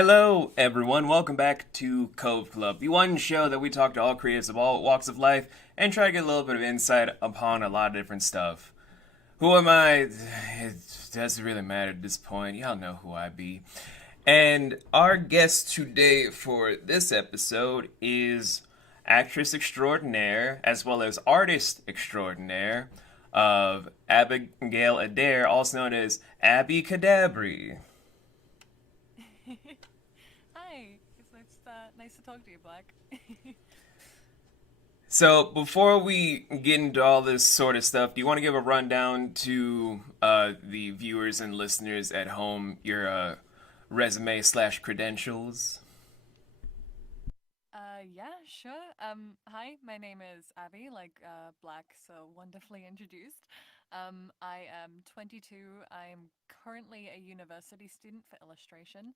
Hello, everyone. Welcome back to Cove Club, the one show that we talk to all creatives of all walks of life and try to get a little bit of insight upon a lot of different stuff. Who am I? It doesn't really matter at this point. Y'all know who I be. And our guest today for this episode is actress extraordinaire as well as artist extraordinaire of Abigail Adair, also known as Abicadabri. Hi, it's nice to talk to you, Black. So before we get into all this sort of stuff, do you want to give a rundown to the viewers and listeners at home your resume slash credentials? Yeah, sure. Hi, my name is Abby, Black, so wonderfully introduced. I am 22. I'm currently a university student for illustration,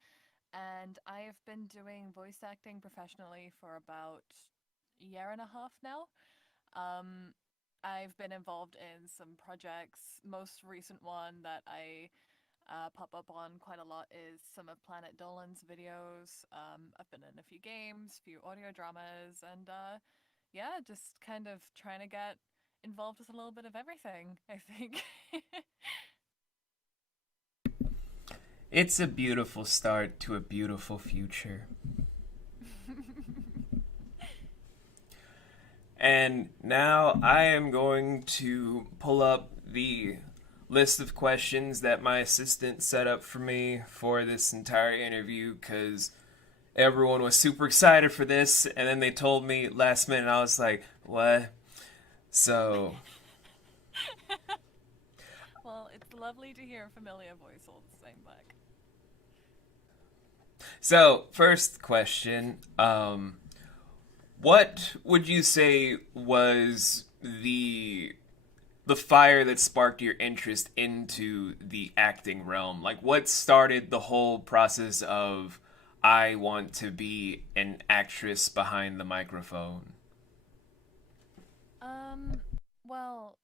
and I have been doing voice acting professionally for about a year and a half now. Um, I've been involved in some projects. Most recent one that I pop up on quite a lot is some of Planet Dolan's videos. I've been in a few games, few audio dramas, and yeah, just kind of trying to get involved with a little bit of everything, I think. It's a beautiful start to a beautiful future. And now I am going to pull up the list of questions that my assistant set up for me for this entire interview because everyone was super excited for this, and then they told me last minute, and I was like, what? So, Well, it's lovely to hear a familiar voice all the same, Black. so first question, what would you say was the fire that sparked your interest into the acting realm? Like, what started the whole process of I want to be an actress behind the microphone? Um, well,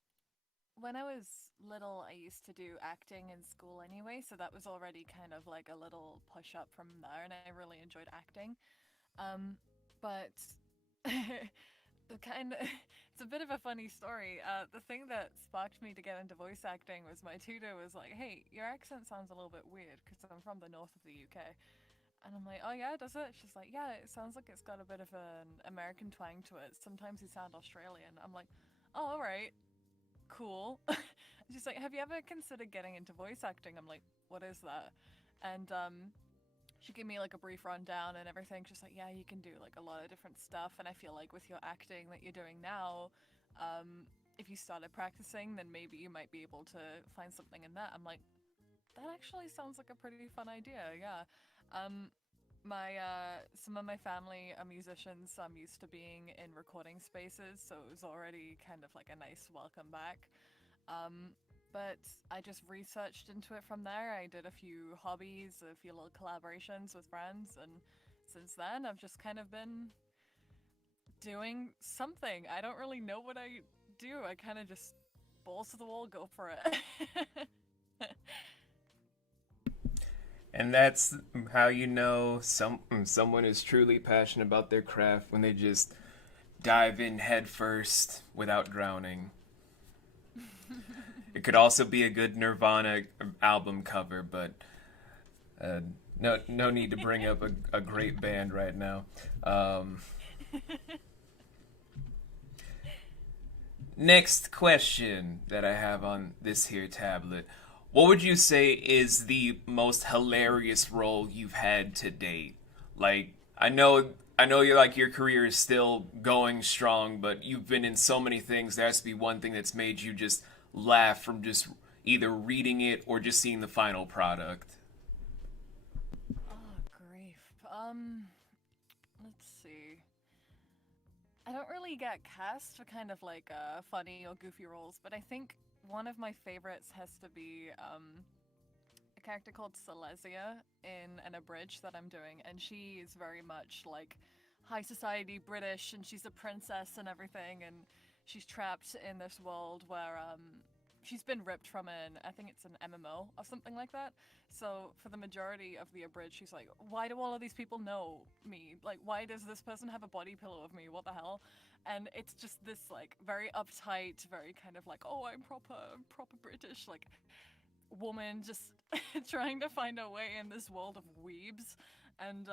when I was little, I used to do acting in school anyway, so that was already kind of like a little push up from there, and I really enjoyed acting. Um, but the kind of it's a bit of a funny story. The thing that sparked me to get into voice acting was my tutor was like, "Hey, your accent sounds a little bit weird because I'm from the north of the UK." And I'm like, "Oh yeah, does it?" She's like, "Yeah, it sounds like it's got a bit of an American twang to it. Sometimes you sound Australian." I'm like, "Oh, all right, cool." She's like, "Have you ever considered getting into voice acting?" I'm like, "What is that?" And she gave me like a brief rundown and everything. She's like, "Yeah, you can do like a lot of different stuff, and I feel like with your acting that you're doing now, if you started practicing, then maybe you might be able to find something in that." I'm like, "That actually sounds like a pretty fun idea." Yeah. Um, my Some of my family are musicians, so I'm used to being in recording spaces, so it was already kind of like a nice welcome back. Um, but I just researched into it from there. I did a few hobbies, a few little collaborations with friends, and since then I've just kind of been doing something. I don't really know what I do. I kind of just balls to the wall, go for it. And that's how you know someone is truly passionate about their craft when they just dive in head first without drowning. It could also be a good Nirvana album cover, but uh, no need to bring up a great band right now. Um, Next question that I have on this here tablet. What would you say is the most hilarious role you've had to date? Like, I know you're like your career is still going strong, but you've been in so many things. There has to be one thing that's made you just laugh from just either reading it or just seeing the final product. Oh, grief. Let's see. I don't really get cast for kind of like funny or goofy roles, but I think one of my favorites has to be a character called Silesia in an abridged that I'm doing, and she is very much like high society British, and she's a princess and everything, and she's trapped in this world where she's been ripped from I think it's an MMO or something like that. So for the majority of the abridged, she's like, why do all of these people know me? Like, why does this person have a body pillow of me? What the hell? And it's just this like very uptight, very kind of like, oh, I'm proper British, like woman just trying to find a way in this world of weebs. And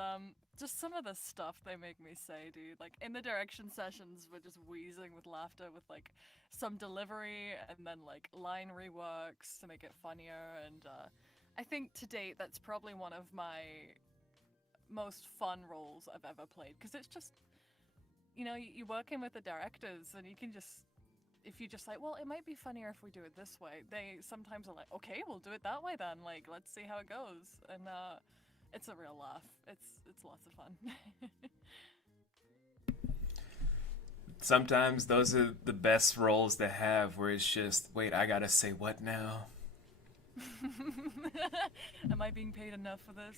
just some of the stuff they make me say, dude. Like in the direction sessions, we're just wheezing with laughter with like some delivery and then like line reworks to make it funnier. And I think to date, that's probably one of my most fun roles I've ever played because it's just, you're working with the directors and you can just if you just like, well, it might be funnier if we do it this way. They sometimes are like, okay, we'll do it that way then. Like, let's see how it goes. And it's a real laugh. It's lots of fun. Sometimes those are the best roles to have, where it's just, wait, I gotta say what now? Am I being paid enough for this?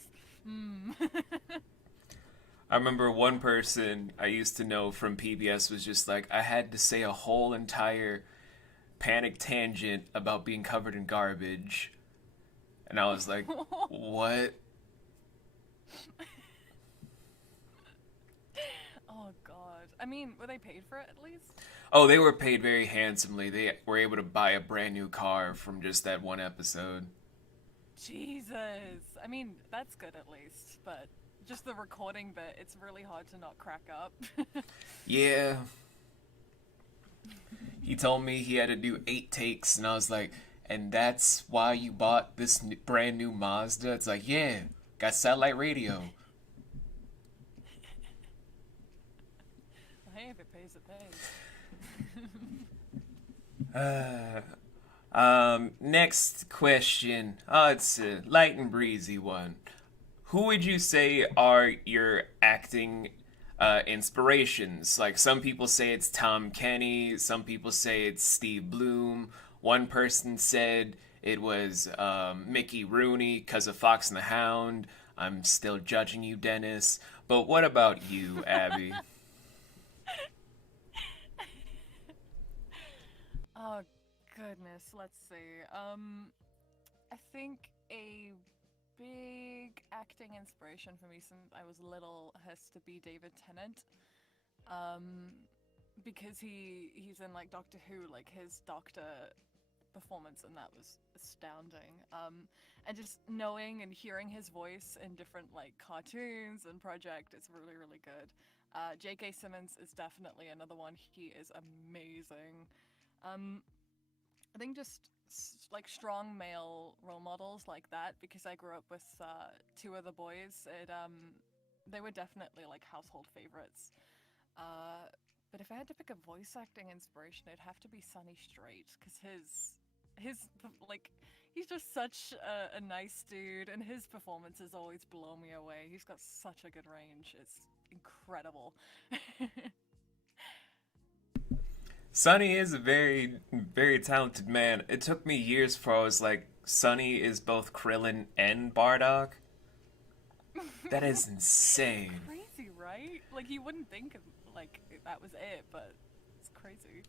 I remember one person I used to know from PBS was just like, I had to say a whole entire panic tangent about being covered in garbage. And I was like, what? Oh, God. I mean, were they paid for it at least? Oh, they were paid very handsomely. They were able to buy a brand new car from just that one episode. Jesus. I mean, that's good at least, but just the recording bit, it's really hard to not crack up. Yeah. He told me he had to do 8 takes, and I was like, and that's why you bought this brand new Mazda? It's like, yeah, got satellite radio. Well, hey, if it pays, it pays. Next question. Oh, it's a light and breezy one. Who would you say are your acting inspirations? Like, some people say it's Tom Kenny, some people say it's Steve Bloom. One person said it was Mickey Rooney because of Fox and the Hound. I'm still judging you, Dennis. But what about you, Abby? Oh, goodness. Let's see. I think a big acting inspiration for me since I was little has to be David Tennant. Because he's in like Doctor Who, like his doctor performance and that was astounding. And just knowing and hearing his voice in different like cartoons and projects, it's really, really good. J.K. Simmons is definitely another one. He is amazing. I think just like strong male role models like that, because I grew up with 2 other boys. They were definitely like household favorites. But if I had to pick a voice acting inspiration, it'd have to be Sonny Strait, because his like he's just such a nice dude, and his performances always blow me away. He's got such a good range. It's incredible. Sonny is a very, very talented man. It took me years before I was like, Sonny is both Krillin and Bardock. That is insane. Crazy, right? Like you wouldn't think of, like that was it, but it's crazy.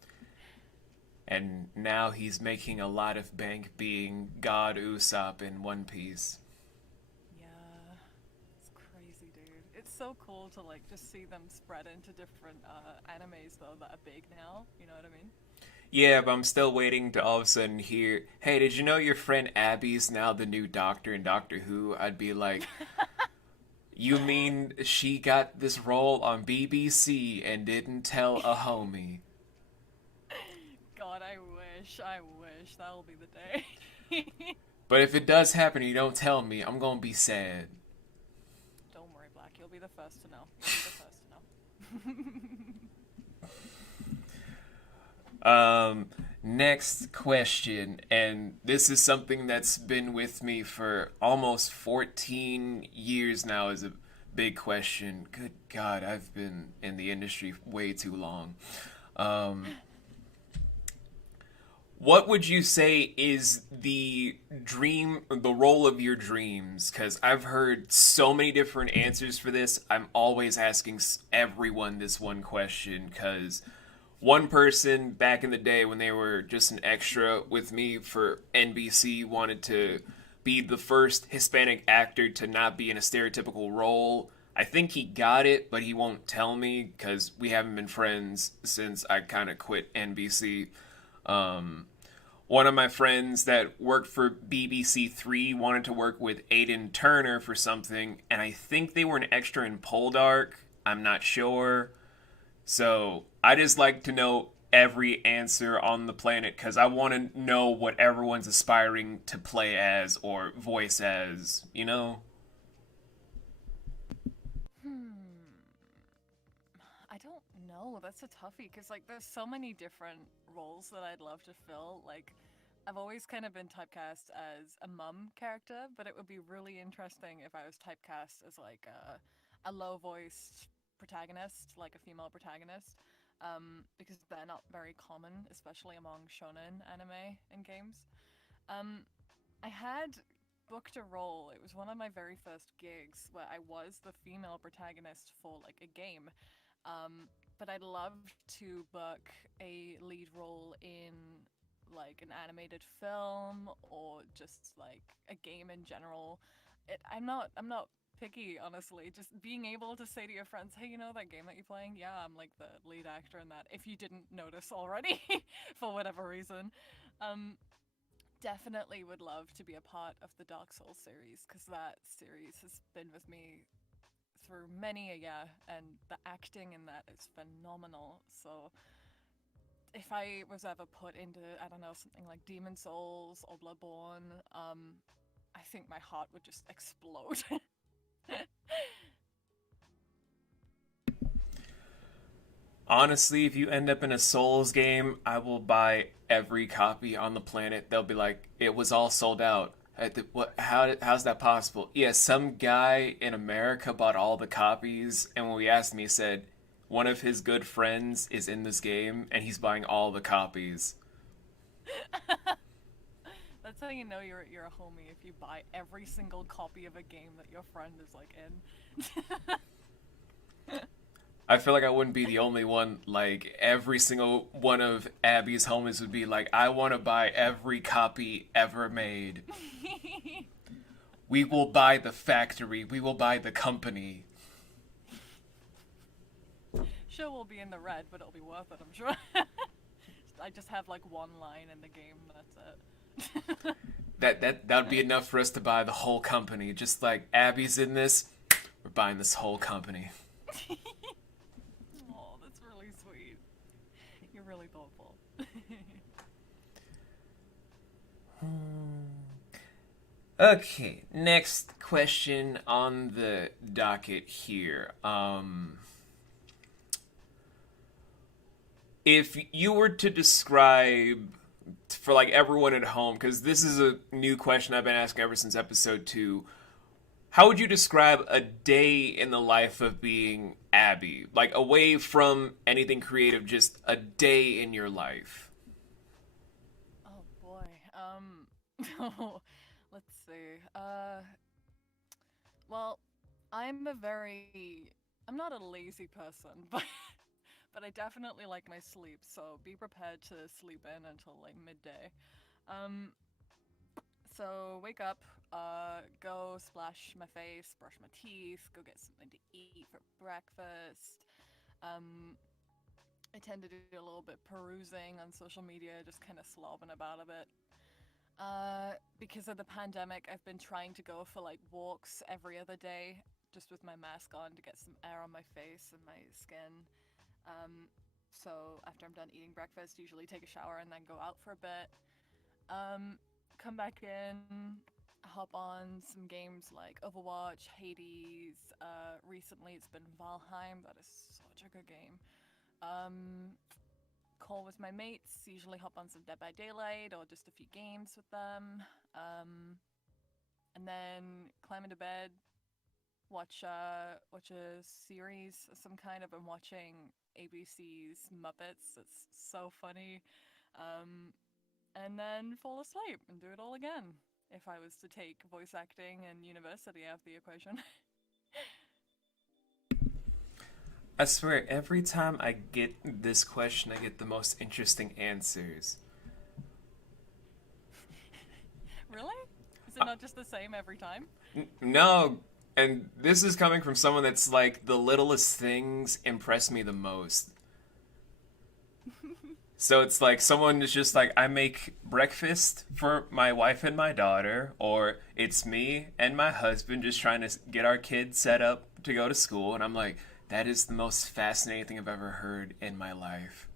And now he's making a lot of bank being God Usopp in One Piece. Yeah, it's crazy, dude. It's so cool to like just see them spread into different animes though that are big now. You know what I mean? Yeah, but I'm still waiting to all of a sudden hear, hey, did you know your friend Abby's now the new Doctor in Doctor Who? I'd be like, you mean she got this role on BBC and didn't tell a homie? God, I wish. That'll be the day. But if it does happen and you don't tell me, I'm gonna be sad. Don't worry, Black. You'll be the first to know. You'll be the first to know. Next question, and this is something that's been with me for almost 14 years now, is a big question. Good God, I've been in the industry way too long. What would you say is the role of your dreams? Because I've heard so many different answers for this. I'm always asking everyone this one question, because one person back in the day when they were just an extra with me for NBC wanted to be the first Hispanic actor to not be in a stereotypical role. I think he got it, but he won't tell me because we haven't been friends since I kind of quit NBC. Um, One of my friends that worked for BBC Three wanted to work with Aiden Turner for something, and I think they were an extra in Poldark. I'm not sure. So I just like to know every answer on the planet because I want to know what everyone's aspiring to play as or voice as, you know? Hmm. I don't know. That's a toughie because like there's so many different roles that I'd love to fill. Like I've always kind of been typecast as a mum character, but it would be really interesting if I was typecast as like a low-voiced protagonist, like a female protagonist, because they're not very common, especially among shonen anime and games. Um, I had booked a role. It was one of my very first gigs where I was the female protagonist for like a game. But I'd love to book a lead role in like an animated film or just like a game in general. I'm not picky, honestly. Just being able to say to your friends, "Hey, you know that game that you're playing? Yeah, I'm like the lead actor in that." If you didn't notice already, for whatever reason, um, definitely would love to be a part of the Dark Souls series because that series has been with me through many a year, and the acting in that is phenomenal. So if I was ever put into, I don't know, something like Demon Souls or Bloodborne, I think my heart would just explode. Honestly, if you end up in a Souls game, I will buy every copy on the planet. They'll be like, it was all sold out. What? How's that possible? Yeah, some guy in America bought all the copies, and when we asked him, he said one of his good friends is in this game, and he's buying all the copies. That's how you know you're a homie if you buy every single copy of a game that your friend is like in. I feel like I wouldn't be the only one. Like every single one of Abby's homies would be like, I want to buy every copy ever made. We will buy the factory. We will buy the company. Sure, we'll be in the red, but it'll be worth it, I'm sure. I just have like one line in the game, that's it. That would be enough for us to buy the whole company. Just like Abby's in this, we're buying this whole company. Oh, that's really sweet. You're really thoughtful. Okay, next question on the docket here. If you were to describe for like everyone at home, because this is a new question I've been asking ever since episode 2, how would you describe a day in the life of being Abby? Like away from anything creative, just a day in your life. Oh boy. Let's see. Well, I'm not a lazy person, but I definitely like my sleep, so be prepared to sleep in until like midday. Um, so wake up, go splash my face, brush my teeth, go get something to eat for breakfast. Um, I tend to do a little bit perusing on social media, just kind of slobbing about a bit. Because of the pandemic, I've been trying to go for like walks every other day, just with my mask on to get some air on my face and my skin. So after I'm done eating breakfast, usually take a shower and then go out for a bit. Um, Come back in, hop on some games like Overwatch, Hades. Recently it's been Valheim. That is such a good game. Um, Call with my mates. Usually hop on some Dead by Daylight or just a few games with them. And then climb into bed, watch a series of some kind. I've been watching ABC's Muppets. It's so funny. Um, and then fall asleep and do it all again. If I was to take voice acting and university out of the equation. I swear, every time I get this question, I get the most interesting answers. Really? Is it not just the same every time? No, and this is coming from someone that's like, the littlest things impress me the most. So it's like someone is just like, I make breakfast for my wife and my daughter, or it's me and my husband just trying to get our kids set up to go to school, and I'm like, that is the most fascinating thing I've ever heard in my life.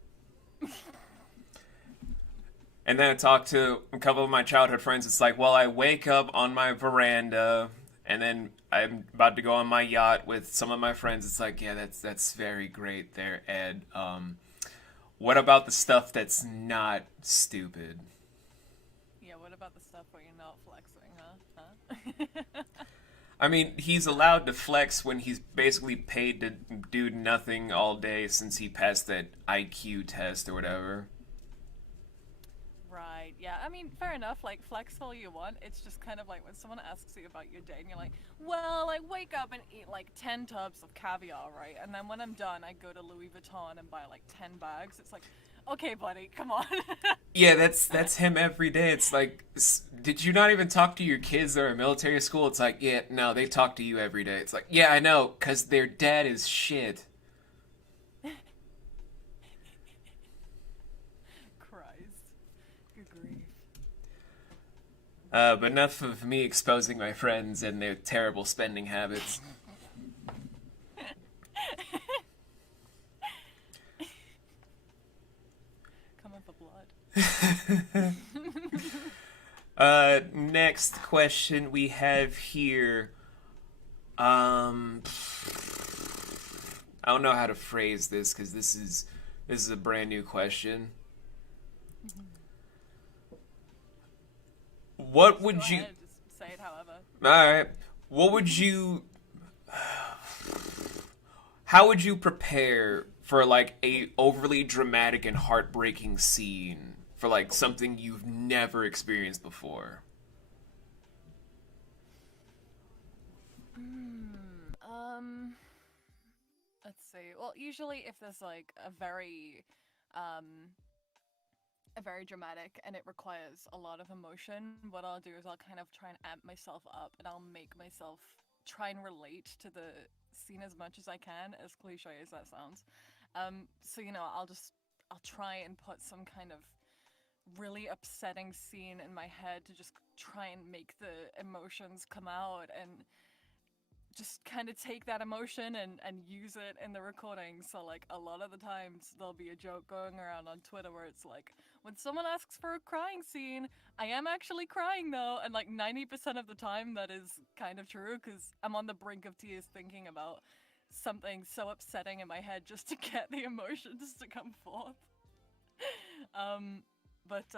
And then I talked to a couple of my childhood friends. It's like, well, I wake up on my veranda, and then I'm about to go on my yacht with some of my friends. It's like, yeah, that's very great there, Ed. What about the stuff that's not stupid? Yeah, what about the stuff where you're not flexing, huh? I mean, he's allowed to flex when he's basically paid to do nothing all day since he passed that IQ test or whatever. Right, yeah. I mean, fair enough, like, flex all you want. It's just kind of like when someone asks you about your day and you're like, well, I wake up and eat like 10 tubs of caviar, right? And then when I'm done, I go to Louis Vuitton and buy like 10 bags. It's like, okay, buddy, come on. Yeah, that's him every day. It's like, did you not even talk to your kids that are in military school? It's like, yeah, no, they talk to you every day. It's like, yeah, I know, because their dad is shit. Christ. Good grief. But enough of me exposing my friends and their terrible spending habits. Coming for blood. Next question we have here. I don't know how to phrase this because this is a brand new question. What Just would go you? ahead, just say it however. All right. What would you? How would you prepare for like a overly dramatic and heartbreaking scene for like something you've never experienced before? Let's see. Well, usually if there's like um, a very dramatic and it requires a lot of emotion, what I'll do is I'll kind of try and amp myself up and I'll make myself try and relate to the scene as much as I can, as cliche as that sounds. So I'll try and put some kind of really upsetting scene in my head to just try and make the emotions come out and just kind of take that emotion and use it in the recording. So like a lot of the times there'll be a joke going around on Twitter where it's like, when someone asks for a crying scene, I am actually crying though, and like 90% of the time that is kind of true because I'm on the brink of tears thinking about something so upsetting in my head just to get the emotions to come forth. um but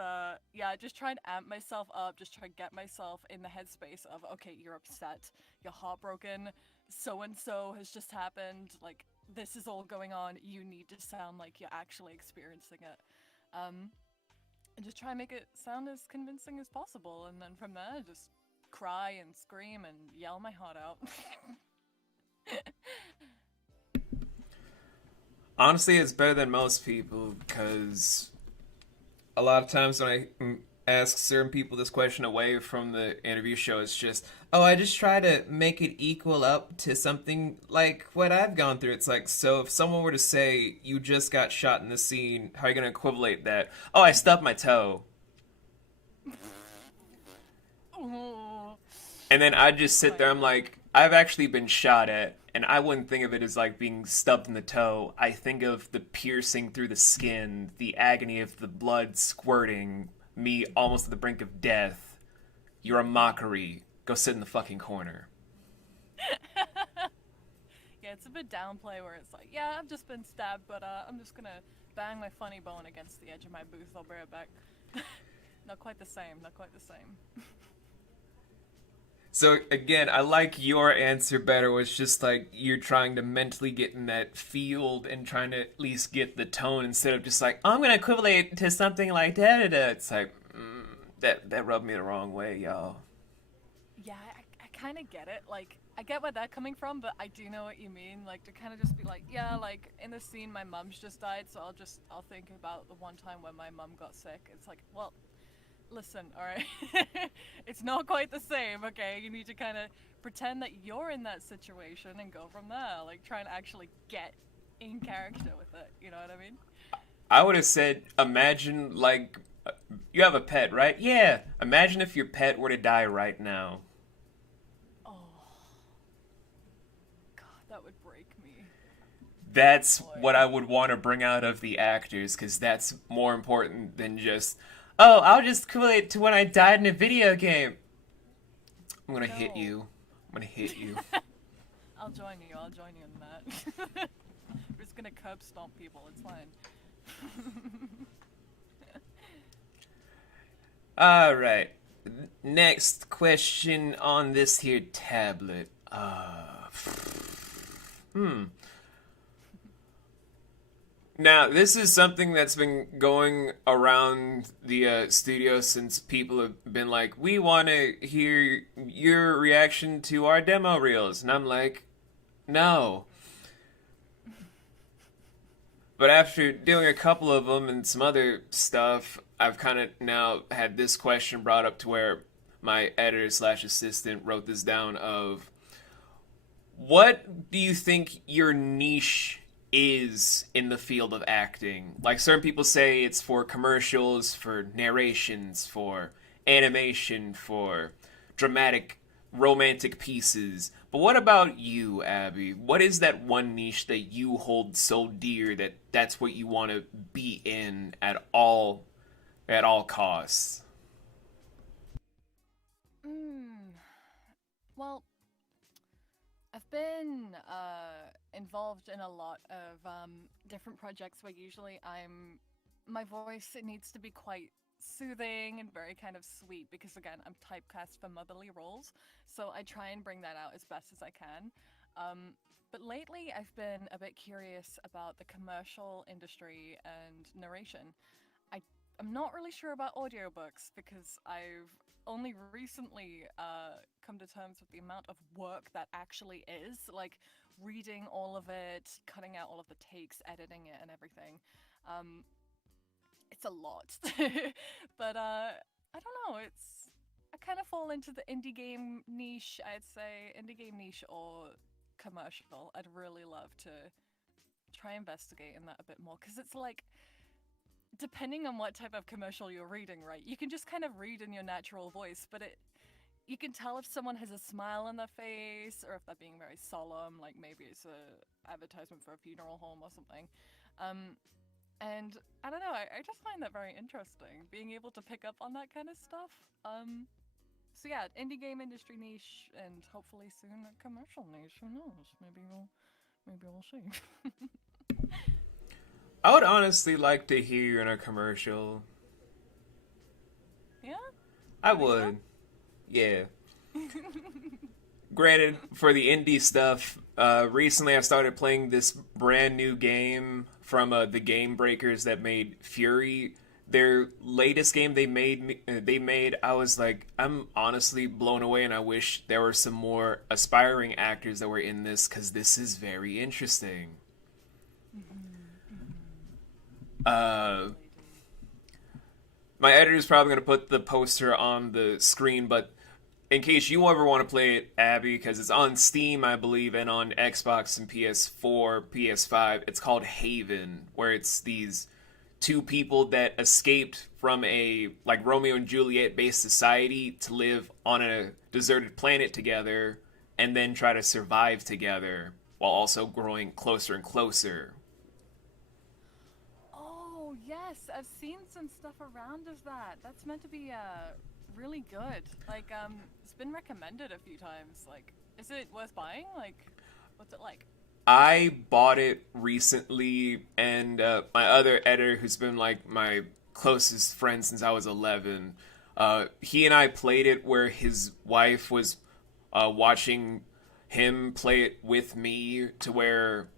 yeah, just try and amp myself up, just try and get myself in the headspace of, okay, you're upset, you're heartbroken, so and so has just happened, like this is all going on, you need to sound like you're actually experiencing it. Um and just try and make it sound as convincing as possible, and then from there just cry and scream and yell my heart out. Honestly, it's better than most people because a lot of times when I ask certain people this question away from the interview show, it's just, oh, I just try to make it equal up to something like what I've gone through. It's like, so if someone were to say you just got shot in the scene, how are you going to equivalate that? Oh, I stubbed my toe. Ooh. And then I just sit there, I'm like, I've actually been shot at, and I wouldn't think of it as like being stubbed in the toe. I think of the piercing through the skin, the agony of the blood squirting, me almost at the brink of death. You're a mockery. Go sit in the fucking corner. Yeah, it's a bit downplay where it's like, yeah, I've just been stabbed, but I'm just gonna bang my funny bone against the edge of my booth. I'll be right back. Not quite the same. Not quite the same. So again, I like your answer better, where it's just like you're trying to mentally get in that field and trying to at least get the tone instead of just like, oh, I'm gonna equivalent to something like da da da. It's like that rubbed me the wrong way, y'all. Yeah, I kind of get it. Like, I get where they're coming from, but I do know what you mean. Like to kind of just be like, yeah, like in the scene, my mum's just died, so I'll think about the one time when my mum got sick. It's like, well, listen, all right, it's not quite the same. Okay, you need to kind of pretend that you're in that situation and go from there. Like try and actually get in character with it. You know what I mean? I would have said, imagine like you have a pet, right? Yeah. Imagine if your pet were to die right now. Oh, God, that would break me. Oh That's boy. what I would want to bring out of the actors, because that's more important than just, oh, I'll just correlate to when I died in a video game. I'm gonna hit No. you. I'm gonna hit you. I'll join you. I'll join you in that. We're just gonna curb stomp people. It's fine. All right. Next question on this here tablet. Hmm. Now, this is something that's been going around the studio since people have been like, we want to hear your reaction to our demo reels. And I'm like, no. But after doing a couple of them and some other stuff, I've kind of now had this question brought up to where my editor slash assistant wrote this down of what do you think your niche is in the field of acting? Like certain people say it's for commercials, for narrations, for animation, for dramatic romantic pieces. But what about you, Abby? What is that one niche that you hold so dear that that's what you want to be in at all costs? Mm. Well, I've been involved in a lot of different projects where usually my voice it needs to be quite soothing and very kind of sweet because again I'm typecast for motherly roles, so I try and bring that out as best as I can. Um, but lately I've been a bit curious about the commercial industry and narration. I I'm not really sure about audiobooks because I've only recently come to terms with the amount of work that actually is like reading all of it, cutting out all of the takes, editing it, and everything. Um, it's a lot, but I don't know. It's I kind of fall into the indie game niche. I'd say indie game niche or commercial. I'd really love to try investigate in that a bit more because it's like depending on what type of commercial you're reading, right? You can just kind of read in your natural voice, but it you can tell if someone has a smile on their face or if they're being very solemn, like maybe it's a advertisement for a funeral home or something. Um, and I don't know, I just find that very interesting, being able to pick up on that kind of stuff. So yeah, indie game industry niche, and hopefully soon a commercial niche. Who knows? Maybe we'll see. I would honestly like to hear you in a commercial. Yeah, I you think would. Yeah. so? Granted, for the indie stuff, recently I started playing this brand new game from the game breakers that made Fury. Their latest game they made. I was like, I'm honestly blown away, and I wish there were some more aspiring actors that were in this because this is very interesting. Uh, Really do. my editor's probably going to put the poster on the screen, but in case you ever want to play it, Abby, because it's on Steam, I believe, and on Xbox and PS4, PS5, it's called Haven, where it's these two people that escaped from a like Romeo and Juliet based society to live on a deserted planet together and then try to survive together while also growing closer and closer. Oh, yes, I've seen some stuff around of that. That's meant to be really good. Like it's been recommended a few times. Like is it worth buying? Like what's it like? I bought it recently, and my other editor, who's been like my closest friend since I was 11, he and I played it where his wife was watching him play it with me, to where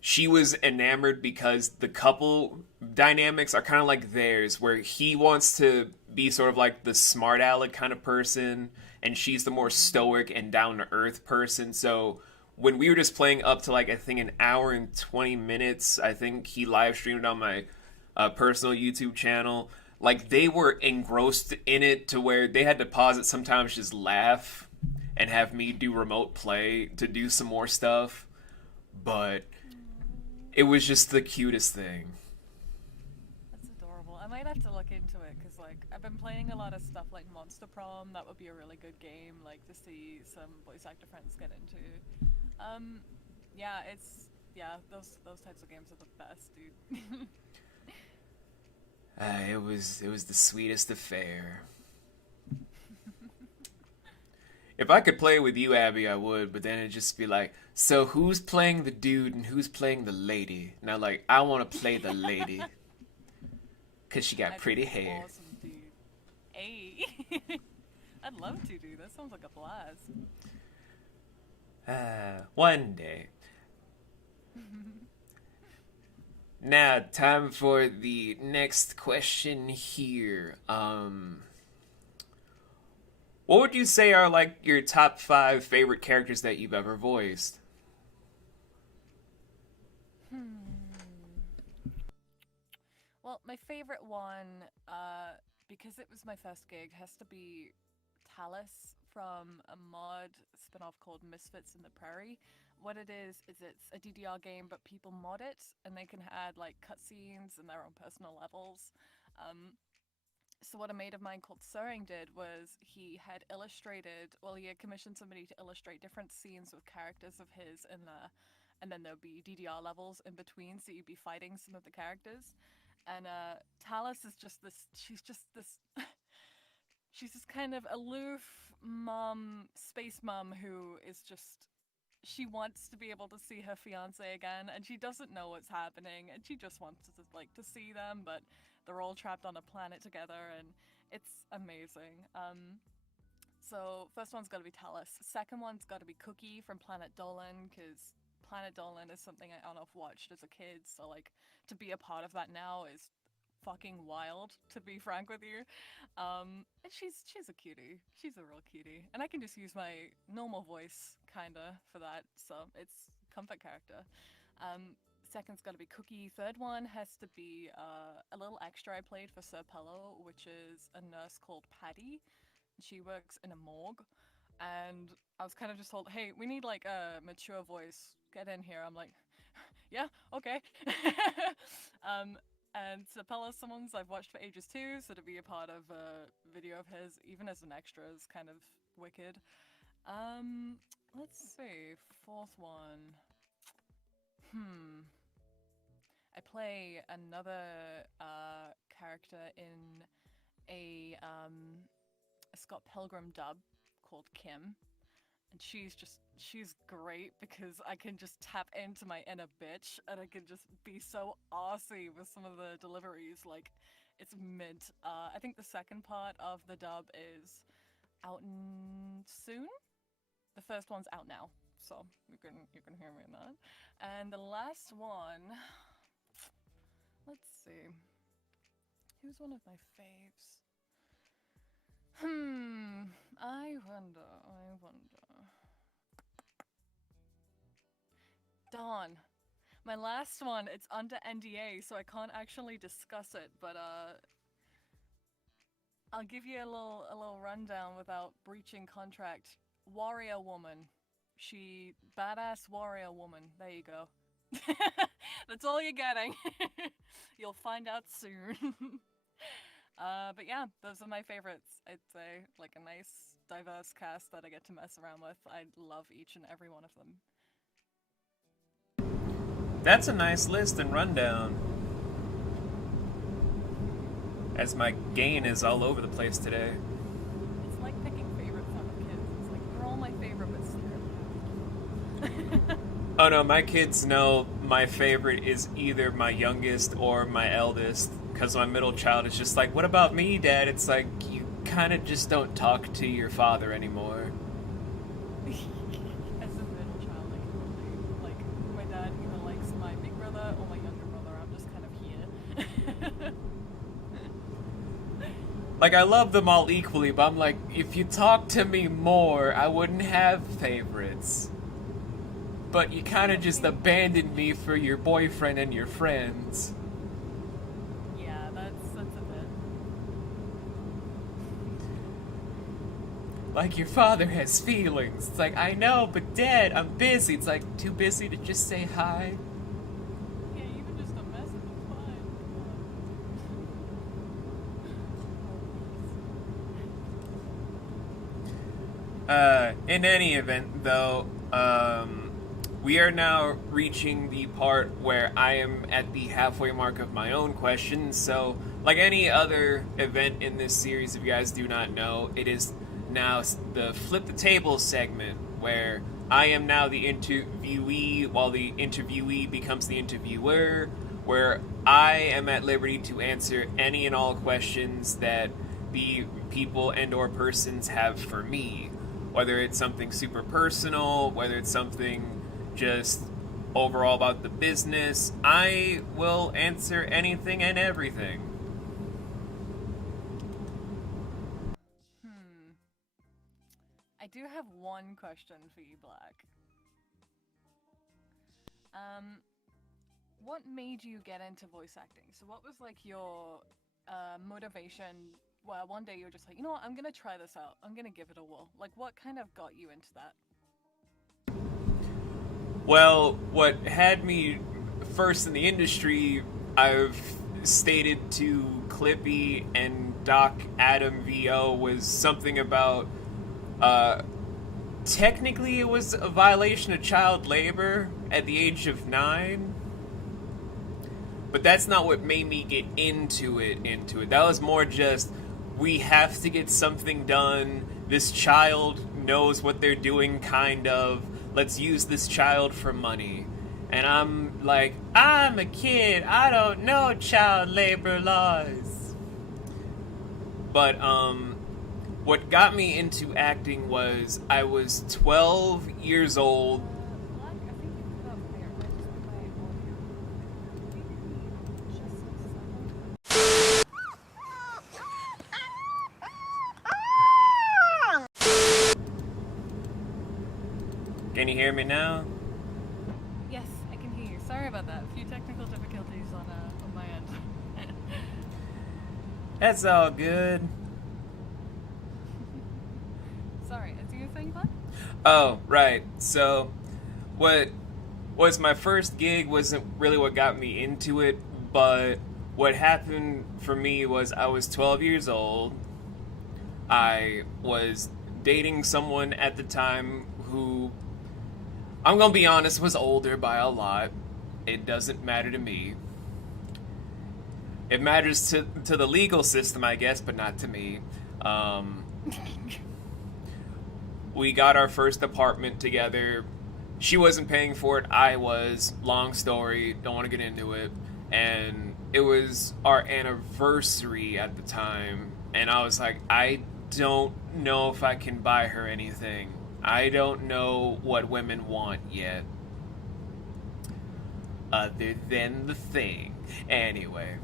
she was enamored because the couple dynamics are kind of like theirs, where he wants to be sort of like the smart aleck kind of person, and she's the more stoic and down to earth person. So when we were just playing up to like I think an hour and 20 minutes, I think he live streamed on my personal YouTube channel. Like they were engrossed in it to where they had to pause it sometimes, just laugh, and have me do remote play to do some more stuff. But it was just the cutest thing. That's adorable. I might have to look into it because, like, I've been playing a lot of stuff like Monster Prom. That would be a really good game, like, to see some voice actor friends get into. Yeah, those types of games are the best, dude. It was the sweetest affair. If I could play with you, Abby, I would, but then it'd just be like, so who's playing the dude and who's playing the lady? Now, like, I want to play the lady. Because she got pretty hair. Awesome, dude. Hey. I'd love to, dude. That sounds like a blast. One day. Now, time for the next question here. What would you say are like your top 5 favorite characters that you've ever voiced? Well, my favorite one, because it was my first gig, has to be Talus from a mod spin-off called Misfits in the Prairie. What it is it's a DDR game, but people mod it, and they can add like cutscenes and their own personal levels. So what a mate of mine called Soaring did was he had commissioned somebody to illustrate different scenes with characters of his in there, and then there'd be DDR levels in between, so you'd be fighting some of the characters. And Talus is just this, she's this kind of aloof space mom who is just, she wants to be able to see her fiance again, and she doesn't know what's happening, and she just wants to see them, but they're all trapped on a planet together, and it's amazing. So first one's got to be Talus. Second one's got to be Cookie from Planet Dolan, because Planet Dolan is something I on off watched as a kid, so like to be a part of that now is fucking wild, to be frank with you. And she's a cutie. She's a real cutie. And I can just use my normal voice kinda for that, so it's comfort character. Second's gotta be Cookie. Third one has to be a little extra I played for Sir Pello, which is a nurse called Patty. She works in a morgue. And I was kind of just told, hey, we need like a mature voice. Get in here. I'm like, yeah, okay. And Sapella's someone I've watched for ages too, so to be a part of a video of his, even as an extra, is kind of wicked. Let's see, fourth one. I play another character in a Scott Pilgrim dub called Kim. And she's great because I can just tap into my inner bitch and I can just be so arsey with some of the deliveries. Like, it's mint. I think the second part of the dub is out soon. The first one's out now, so you can hear me in that. And the last one, let's see, who's one of my faves? I wonder. Dawn. My last one, it's under NDA, so I can't actually discuss it, but I'll give you a little rundown without breaching contract. Warrior woman. She badass warrior woman. There you go. That's all you're getting. You'll find out soon. But yeah, those are my favorites. I'd say like a nice, diverse cast that I get to mess around with. I love each and every one of them. That's a nice list and rundown. As my gain is all over the place today. It's like picking favorites out of kids. It's like, you're all my favorite, but secretly. Oh no, my kids know my favorite is either my youngest or my eldest. Because my middle child is just like, what about me, Dad? It's like, you kind of just don't talk to your father anymore. As a middle child, I can relate. Like, my dad either likes my big brother or my younger brother. I'm just kind of here. Like, I love them all equally, but I'm like, if you talk to me more, I wouldn't have favorites. But you kind of just Okay. abandoned me for your boyfriend and your friends. Yeah, that's a bit. Like, your father has feelings. It's like, I know, but Dad, I'm busy. It's like, too busy to just say hi. Yeah, even just a message is fine. Come on. Oh, In any event, though, we are now reaching the part where I am at the halfway mark of my own questions. So, like any other event in this series, if you guys do not know, it is now the flip the table segment where I am now the interviewee while the interviewee becomes the interviewer, where I am at liberty to answer any and all questions that the people and or persons have for me, whether it's something super personal, whether it's something just overall about the business. I will answer anything and everything. hmm. I do have one question for you, Black. Um, what made you get into voice acting? So, what was like your motivation? Where one day you're just like, you know what, I'm gonna try this out. I'm gonna give it a whirl. Like, what kind of got you into that? Well, what had me first in the industry, I've stated to Clippy and Doc Adam VO, was something about uh, technically it was a violation of child labor at the age of 9, but that's not what made me get into it. That was more just, we have to get something done. This child knows what they're doing, kind of. Let's use this child for money. And I'm like, I'm a kid, I don't know child labor laws. But what got me into acting was I was 12 years old. Black, I think you cut off there. I just put my audio. Can you give me just a second? Can you hear me now? Yes, I can hear you. Sorry about that. A few technical difficulties on my end. That's all good. Sorry, as you were saying, Black? Oh, right. So, what was my first gig wasn't really what got me into it, but what happened for me was I was 12 years old. I was dating someone at the time who, I'm gonna be honest, was older by a lot. It doesn't matter to me. It matters to the legal system, I guess, but not to me. Um, we got our first apartment together. She wasn't paying for it, I was. Long story, don't want to get into it. And it was our anniversary at the time. And I was like, I don't know if I can buy her anything. I don't know what women want yet. Other than the thing. Anyway.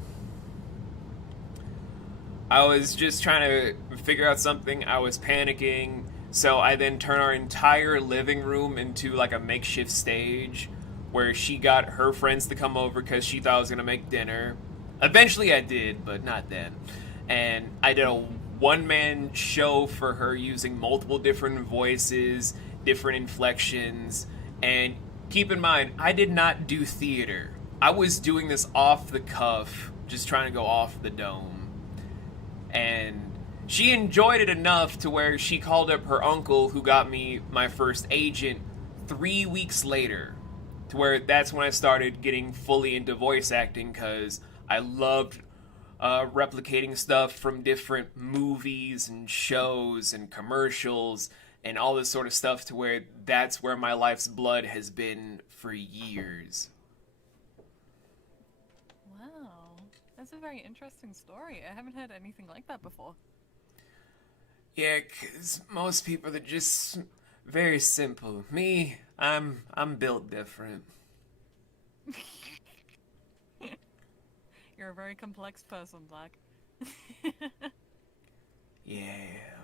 I was just trying to figure out something. I was panicking. So I then turned our entire living room into like a makeshift stage where she got her friends to come over because she thought I was going to make dinner. Eventually I did, but not then. And I did a one man show for her using multiple different voices, different inflections. And keep in mind, I did not do theater. I was doing this off the cuff, just trying to go off the dome. And she enjoyed it enough to where she called up her uncle who got me my first agent 3 weeks later, to where that's when I started getting fully into voice acting because I loved replicating stuff from different movies and shows and commercials and all this sort of stuff, to where that's where my life's blood has been for years. Wow, that's a very interesting story. I haven't heard anything like that before. Yeah, 'cause most people are just very simple. Me, I'm built different. You're a very complex person, Black. Yeah.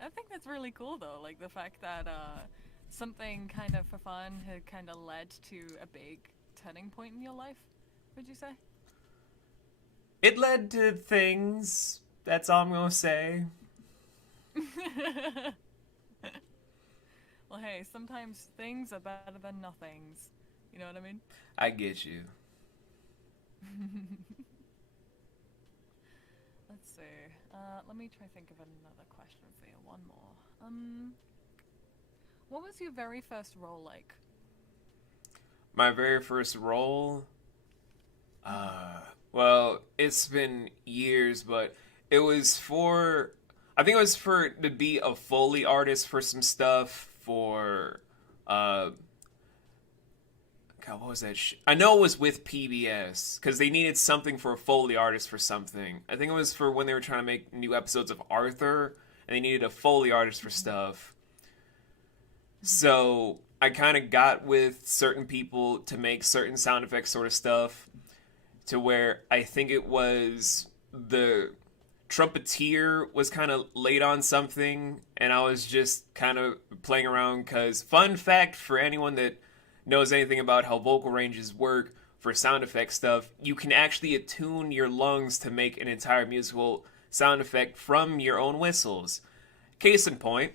I think that's really cool though, like the fact that something kind of for fun had kind of led to a big turning point in your life, would you say? It led to things. That's all I'm gonna say. Well, hey, sometimes things are better than nothings. You know what I mean? I get you. Let's see. Let me try think of another question for you. One more. What was your very first role like? My very first role. Well, it's been years, but it was for. I think it was for to be a Foley artist for some stuff for. Uh, God, what was that? I know it was with PBS because they needed something for a Foley artist for something. I think it was for when they were trying to make new episodes of Arthur, and they needed a Foley artist for stuff. So I kind of got with certain people to make certain sound effects sort of stuff to where I think it was the trumpeter was kind of late on something and I was just kind of playing around because fun fact for anyone that knows anything about how vocal ranges work for sound effect stuff, you can actually attune your lungs to make an entire musical sound effect from your own whistles. Case in point.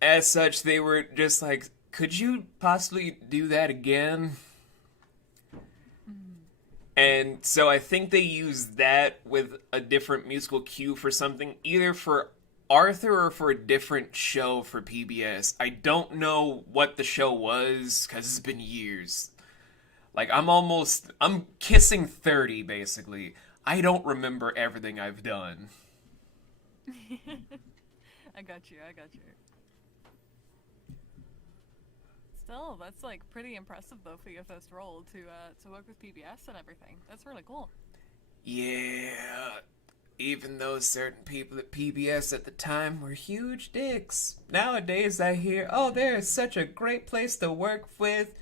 As such, they were just like, could you possibly do that again? And so I think they used that with a different musical cue for something, either for Arthur or for a different show for PBS. I don't know what the show was, because it's been years. Like, I'm kissing 30, basically. I don't remember everything I've done. I got you. Still, that's like pretty impressive though for your first role to work with PBS and everything. That's really cool. Yeah, even though certain people at PBS at the time were huge dicks. Nowadays I hear, oh, they're such a great place to work with.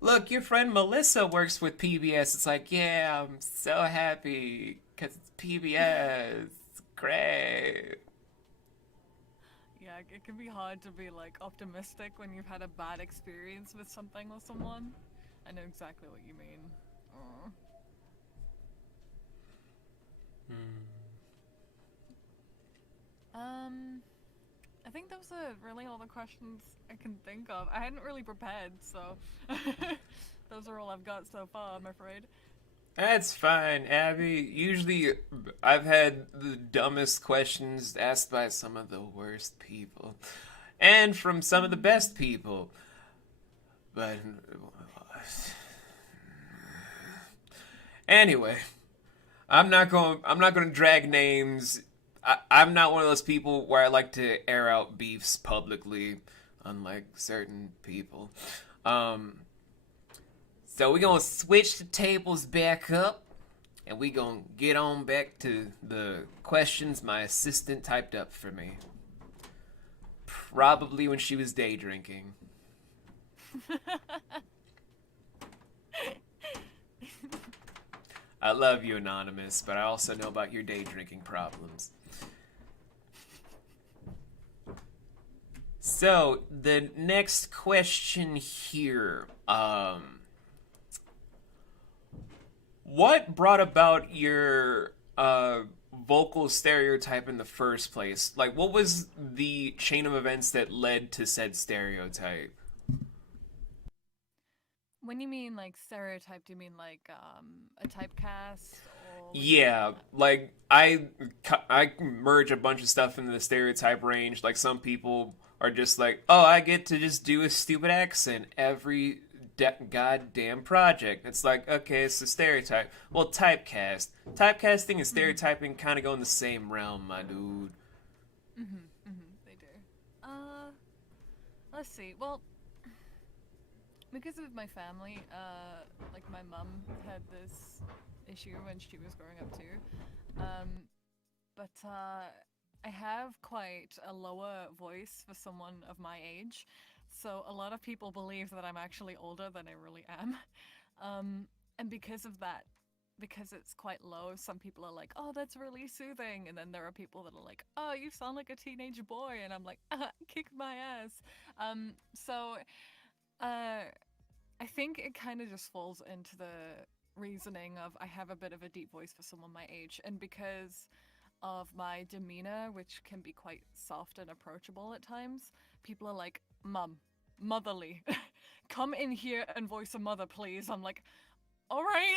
Look, your friend Melissa works with PBS. It's like, yeah, I'm so happy because it's PBS. Great. Yeah, it can be hard to be like optimistic when you've had a bad experience with something or someone. I know exactly what you mean. Aw. I think those are really all the questions I can think of. I hadn't really prepared, so those are all I've got so far, I'm afraid. That's fine, Abby. Usually, I've had the dumbest questions asked by some of the worst people, and from some of the best people. But anyway, I'm not going to drag names. I'm not one of those people where I like to air out beefs publicly, unlike certain people. Um, so we're gonna switch the tables back up, and we're gonna get on back to the questions my assistant typed up for me. Probably when she was day drinking. I love you, Anonymous, but I also know about your day drinking problems. So, the next question here. What brought about your vocal stereotype in the first place? Like, what was the chain of events that led to said stereotype? When you mean like stereotype, do you mean like a typecast, or what do you mean by Yeah, that? like I merge a bunch of stuff into the stereotype range. Like some people are just like, "Oh, I get to just do a stupid accent every goddamn project." It's like, okay, it's a stereotype. Well, typecasting and Mm-hmm. stereotyping kind of go in the same realm, my dude. Mm-hmm. Mm-hmm. They do. Uh, let's see. Well, because of my family, like my mum had this issue when she was growing up too. Um, but I have quite a lower voice for someone of my age, so a lot of people believe that I'm actually older than I really am. And because of that, because it's quite low, some people are like, "Oh, that's really soothing," and then there are people that are like, "Oh, you sound like a teenage boy," and I'm like, "Kick my ass." So uh, I think it kind of just falls into the reasoning of I have a bit of a deep voice for someone my age, and because of my demeanor, which can be quite soft and approachable at times, people are like, "Mum, motherly, come in here and voice a mother, please." I'm like, "All right."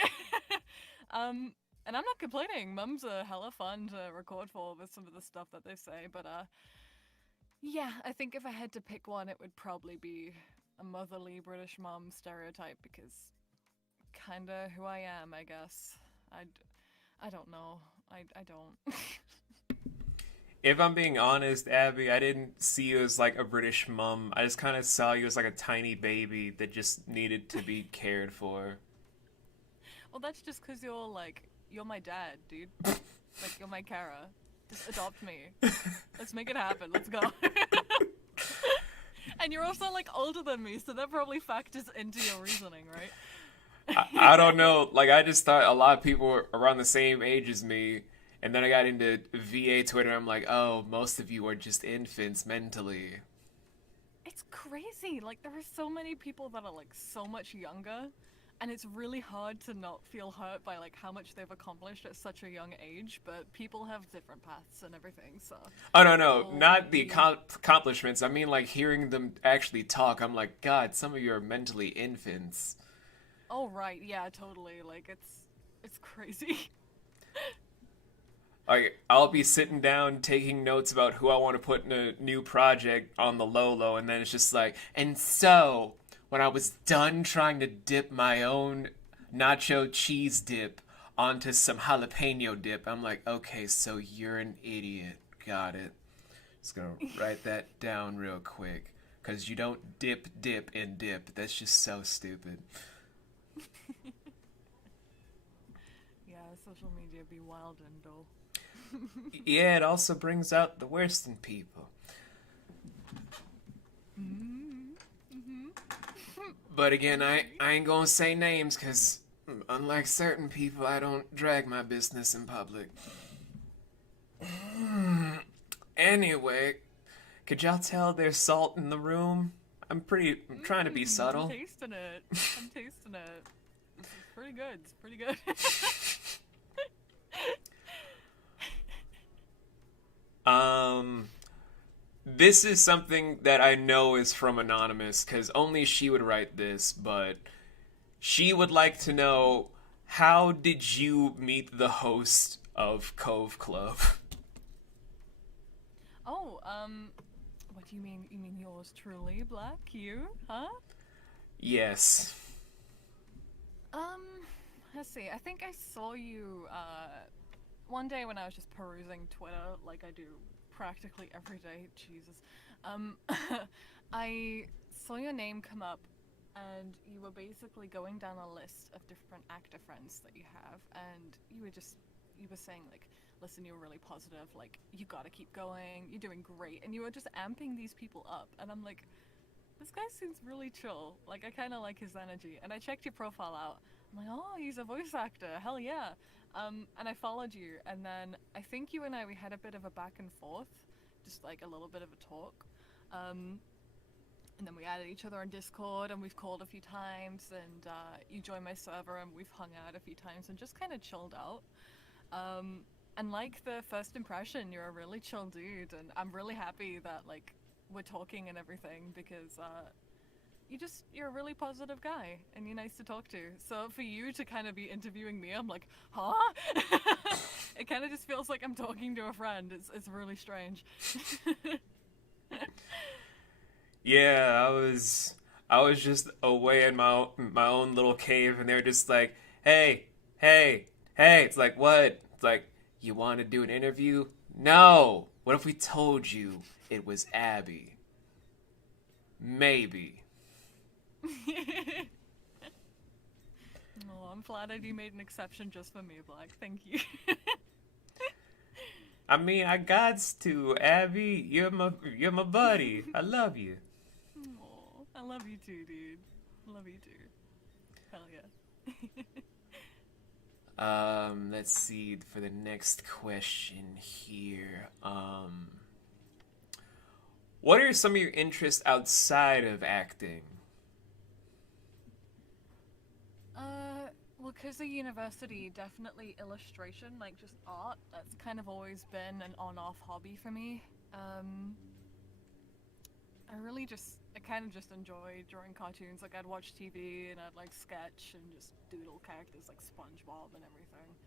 um, and I'm not complaining. Mums are hella fun to record for with some of the stuff that they say, but yeah, I think if I had to pick one, it would probably be a motherly British mom stereotype because kinda who I am, I guess. I don't know. I don't. If I'm being honest, Abby, I didn't see you as like a British mum. I just kind of saw you as like a tiny baby that just needed to be cared for. Well, that's just because you're my dad, dude. Like, you're my Kara. Just adopt me. Let's make it happen. Let's go. And you're also, like, older than me, so that probably factors into your reasoning, I right? don't know. Like, I just thought a lot of people were around the same age as me. And then I got into VA Twitter. And I'm like, oh, most of you are just infants mentally. It's crazy. Like, there are so many people that are, like, so much younger. And it's really hard to not feel hurt by, like, how much they've accomplished at such a young age. But people have different paths and everything, so. Oh, no, no. Oh, Not the accomplishments. I mean, like, hearing them actually talk. I'm like, God, some of you are mentally infants. oh, right. Yeah, totally. Like, it's crazy. Like, I'll be sitting down taking notes about who I want to put in a new project on the low low, and then it's just like, and so when I was done trying to dip my own nacho cheese dip onto some jalapeno dip, I'm like, okay, so you're an idiot. Got it. Just gonna write that down real quick. Because you don't dip, and dip. That's just so stupid. Yeah, social media be wild and dull. Yeah, it also brings out the worst in people. But again, I ain't gonna say names because, unlike certain people, I don't drag my business in public. Anyway, could y'all tell there's salt in the room? I'm trying to be I'm subtle. tasting it. I'm tasting it. It's pretty good. It's pretty good. Um, this is something that I know is from Anonymous because only she would write this, but she would like to know, how did you meet the host of Cove Club? Oh, what do you mean? You mean yours truly, Black? You? Huh? Yes. Um, let's see. I think I saw you, one day when I was just perusing Twitter, like I do practically every day. Jesus. Um, I saw your name come up, and you were basically going down a list of different actor friends that you have, and you were saying like, listen, you're really positive, like you gotta keep going, you're doing great, and you were just amping these people up, and I'm like, this guy seems really chill. Like, I kind of like his energy. And I checked your profile out. I'm like, oh, he's a voice actor. Hell yeah. And I followed you. And then I think you and we had a bit of a back and forth, just like a little bit of a talk. And then we added each other on Discord, and we've called a few times. And you joined my server, and we've hung out a few times and just kind of chilled out. And like the first impression, you're a really chill dude. And I'm really happy that, like, we're talking and everything because you're a really positive guy and you're nice to talk to. So for you to kind of be interviewing me, I'm like, huh? It kind of just feels like I'm talking to a friend. It's really strange. Yeah, I was just away in my own little cave, and they're just like, hey, hey, hey. It's like, what? It's like, you want to do an interview? No. What if we told you it was Abby? Maybe. Oh, I'm flattered you made an exception just for me, Black. Thank you. I mean, I gots to, Abby. You're my buddy. I love you. Aw, I love you too, dude. Love you too. Hell yeah. Let's see for the next question here. What are some of your interests outside of acting? Well, because of university, definitely illustration, like just art. That's kind of always been an on-off hobby for me. I kind of just enjoy drawing cartoons. Like I'd watch TV and I'd like sketch and just doodle characters like SpongeBob and everything.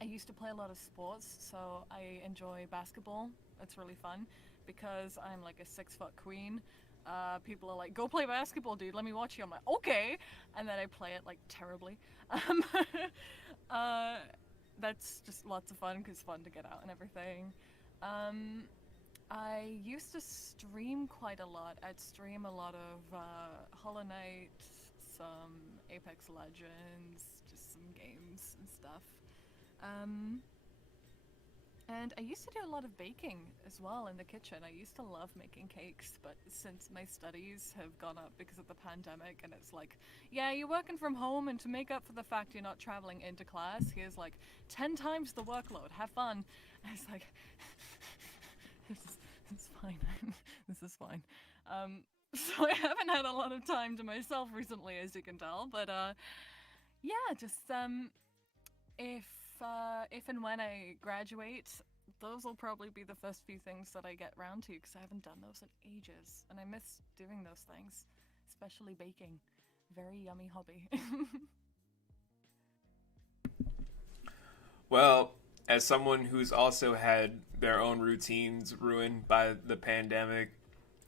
I used to play a lot of sports, so I enjoy basketball. It's really fun because I'm like a 6 foot queen. People are like, "Go play basketball, dude. Let me watch you." I'm like, "Okay," and then I play it like terribly. Um, uh, that's just lots of fun because fun to get out and everything. Um, I used to stream quite a lot. I'd stream a lot of Hollow Knight, some Apex Legends, just some games and stuff. Um, and I used to do a lot of baking as well in the kitchen. I used to love making cakes, but since my studies have gone up because of the pandemic, and it's like, yeah, you're working from home, and to make up for the fact you're not traveling into class, here's like 10 times the workload. Have fun. I was like, it's fine. This is fine. So I haven't had a lot of time to myself recently, as you can tell. But yeah, just if if and when I graduate, those will probably be the first few things that I get round to because I haven't done those in ages, and I miss doing those things, especially baking. Very yummy hobby. Well, as someone who's also had their own routines ruined by the pandemic,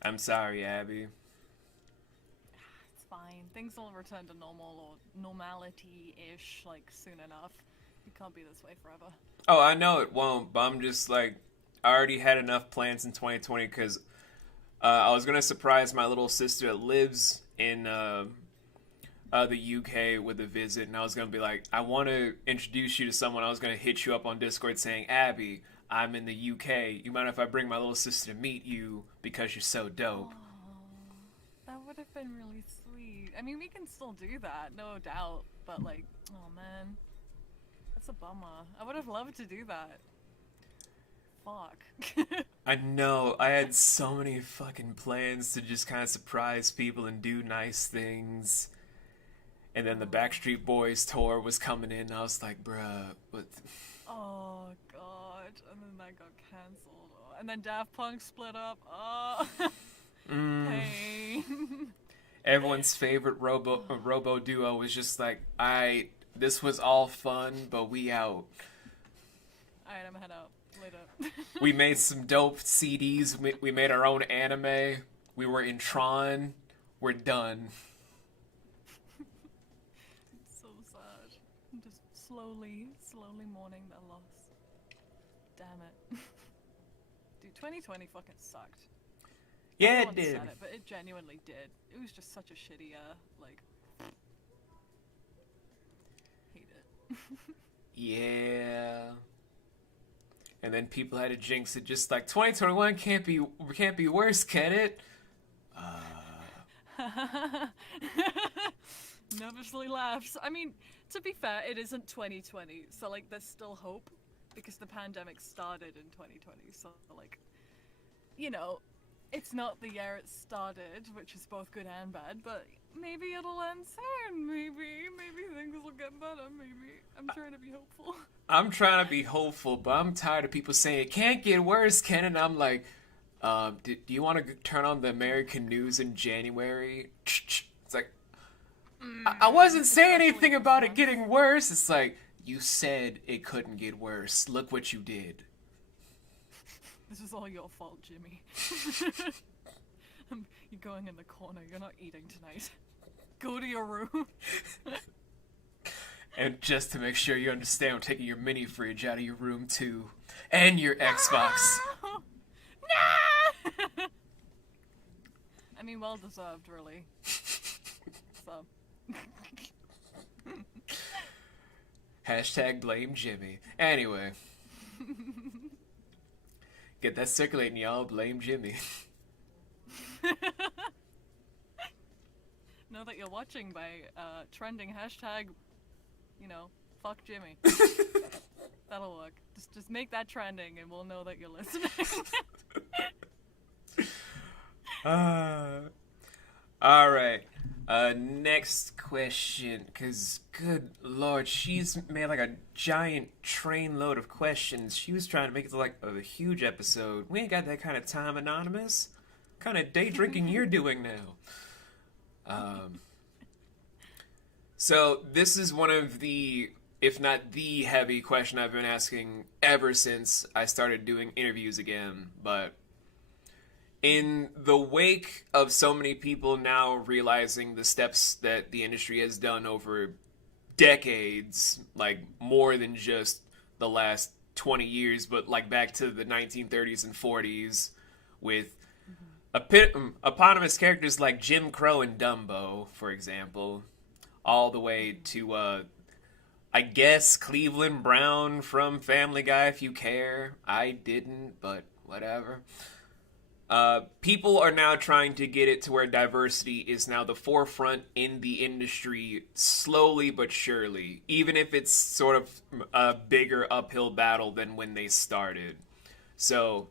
I'm sorry, Abby. It's fine. Things will return to normal or normality-ish like soon enough. You can't be this way forever. Oh, I know it won't, but I'm just like, I already had enough plans in 2020 because I was going to surprise my little sister that lives in the UK with a visit, and I was going to be like, I want to introduce you to someone. I was going to hit you up on Discord saying, Abby, I'm in the UK. You mind if I bring my little sister to meet you because you're so dope? Aww, that would have been really sweet. I mean, we can still do that, no doubt. But like, oh man, that's a bummer. I would have loved to do that. Fuck. I know. I had so many fucking plans to just kind of surprise people and do nice things. And then the Backstreet Boys tour was coming in. And I was like, bruh, what? Oh god, and then that got cancelled. Oh, and then Daft Punk split up. Oh, pain. Everyone's favorite Robo duo was just like, this was all fun, but we out. Alright, I'm gonna head out. Later. We made some dope CDs. We made our own anime. We were in Tron. We're done. So sad. I'm just slowly mourning their loss. Damn it. Dude, 2020 fucking sucked. Yeah, Everyone it did. said it, but it genuinely did. It was just such a shitty year. Like, hate it. Yeah. And then people had to jinx it, just like 2021 can't be worse, can it? Nervously laughs. I mean, to be fair, it isn't 2020, so like there's still hope because the pandemic started in 2020. So like, you know, it's not the year it started, which is both good and bad, but maybe it'll end soon. Maybe things will get better. Maybe I'm trying to be hopeful. I'm trying to be hopeful, but I'm tired of people saying it can't get worse, can it? And I'm like, do you want to turn on the American news in January? It's like, I wasn't saying anything about it getting worse. It's like, you said it couldn't get worse. Look what you did. This is all your fault, Jimmy. You're going in the corner. You're not eating tonight. Go to your room. And just to make sure you understand, I'm taking your mini fridge out of your room too. And your Xbox. No! I mean, well deserved, really. So. Hashtag blame Jimmy. Anyway, get that circulating, y'all. Blame Jimmy. Know that you're watching by trending hashtag, fuck Jimmy. That'll work. Just make that trending and we'll know that you're listening. All right. Next question, because good lord, she's made like a giant train load of questions. She was trying to make it like a huge episode. We ain't got that kind of time, Anonymous. What kind of day drinking you're doing now? So this is one of the, if not the heavy question I've been asking ever since I started doing interviews again, but in the wake of so many people now realizing the steps that the industry has done over decades, like more than just the last 20 years, but like back to the 1930s and 40s with eponymous characters like Jim Crow and Dumbo, for example, all the way to, I guess, Cleveland Brown from Family Guy, if you care. I didn't, but whatever. People are now trying to get it to where diversity is now the forefront in the industry, slowly but surely, even if it's sort of a bigger uphill battle than when they started. So,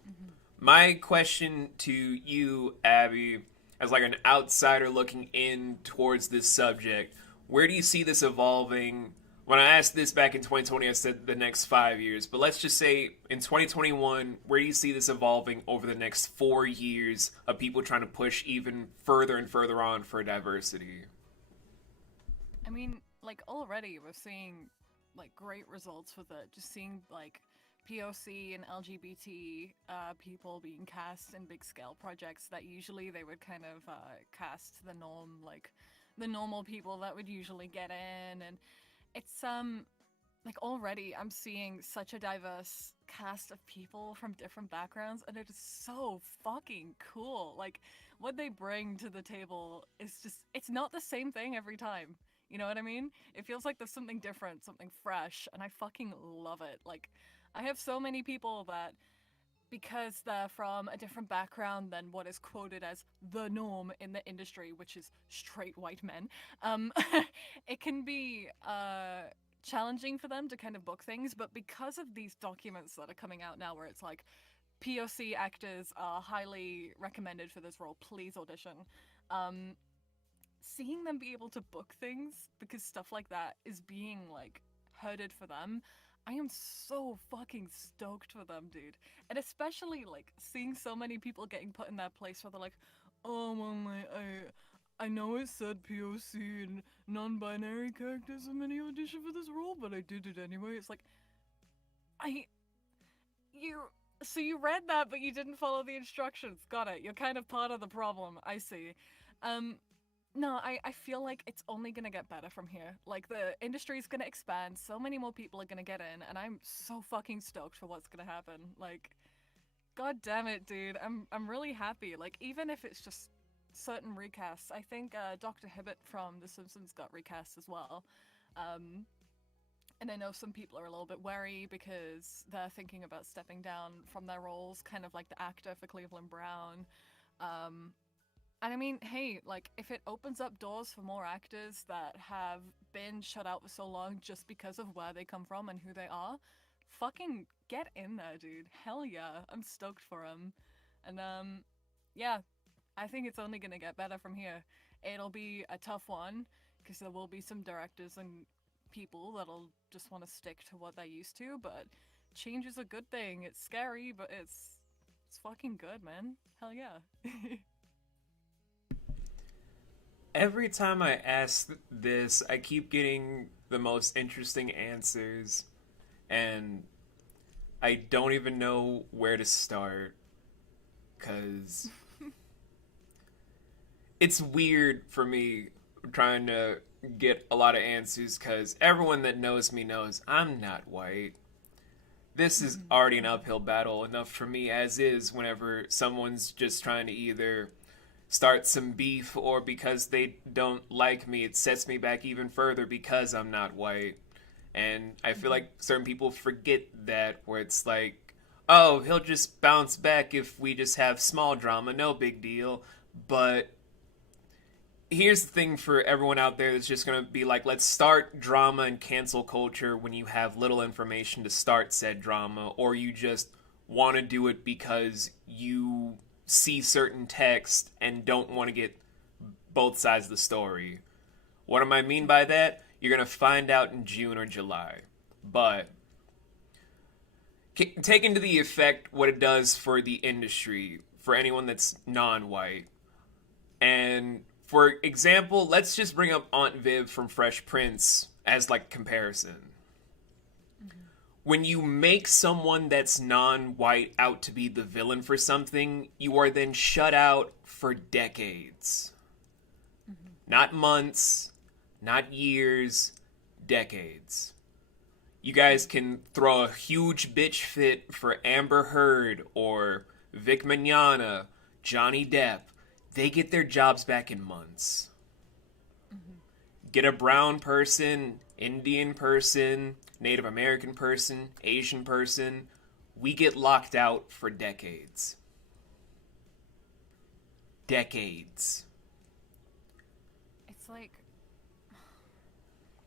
my question to you, Abby, as like an outsider looking in towards this subject, where do you see this evolving? When I asked this back in 2020, I said the next 5 years. But let's just say in 2021, where do you see this evolving over the next 4 years of people trying to push even further and further on for diversity? I mean, like already we're seeing like great results with it. Just seeing like POC and LGBT people being cast in big scale projects that usually they would kind of cast the norm, like the normal people that would usually get in. And it's like already I'm seeing such a diverse cast of people from different backgrounds, and it is so fucking cool. Like what they bring to the table is just, it's not the same thing every time. You know what I mean? It feels like there's something different, something fresh, and I fucking love it. Like I have so many people that, because they're from a different background than what is quoted as the norm in the industry, which is straight white men, it can be challenging for them to kind of book things. But because of these documents that are coming out now, where it's like POC actors are highly recommended for this role, please audition. Seeing them be able to book things because stuff like that is being like herded for them, I am so fucking stoked for them, dude. And especially like seeing so many people getting put in that place where they're like, oh well, I know it said POC and non-binary characters in many audition for this role, but I did it anyway. It's like, I you so you read that but you didn't follow the instructions. Got it. You're kind of part of the problem. I see. No, I feel like it's only gonna get better from here. Like, the industry's gonna expand, so many more people are gonna get in, and I'm so fucking stoked for what's gonna happen. Like, god damn it, dude. I'm really happy. Like, even if it's just certain recasts. I think Dr. Hibbert from The Simpsons got recast as well. And I know some people are a little bit wary because they're thinking about stepping down from their roles, kind of like the actor for Cleveland Brown. And I mean, hey, like, if it opens up doors for more actors that have been shut out for so long just because of where they come from and who they are, fucking get in there, dude. Hell yeah. I'm stoked for them. And, yeah, I think it's only gonna get better from here. It'll be a tough one, because there will be some directors and people that'll just want to stick to what they're used to, but change is a good thing. It's scary, but it's fucking good, man. Hell yeah. Every time I ask this, I keep getting the most interesting answers, and I don't even know where to start, because it's weird for me trying to get a lot of answers, because everyone that knows me knows I'm not white. This is already an uphill battle enough for me as is whenever someone's just trying to either start some beef, or because they don't like me, it sets me back even further because I'm not white. And I feel Mm-hmm. like certain people forget that, where it's like, oh, he'll just bounce back if we just have small drama, no big deal. But here's the thing for everyone out there that's just going to be like, let's start drama and cancel culture when you have little information to start said drama, or you just want to do it because you see certain text and don't want to get both sides of the story. What do I mean by that? You're going to find out in June or July. But take into the effect what it does for the industry, for anyone that's non-white. And for example, let's just bring up Aunt Viv from Fresh Prince as like comparison. When you make someone that's non-white out to be the villain for something, you are then shut out for decades. Not months, not years, decades. You guys can throw a huge bitch fit for Amber Heard or Vic Mignogna, Johnny Depp. They get their jobs back in months. Get a brown person, Indian person, Native American person, Asian person. We get locked out for decades. Decades. It's like,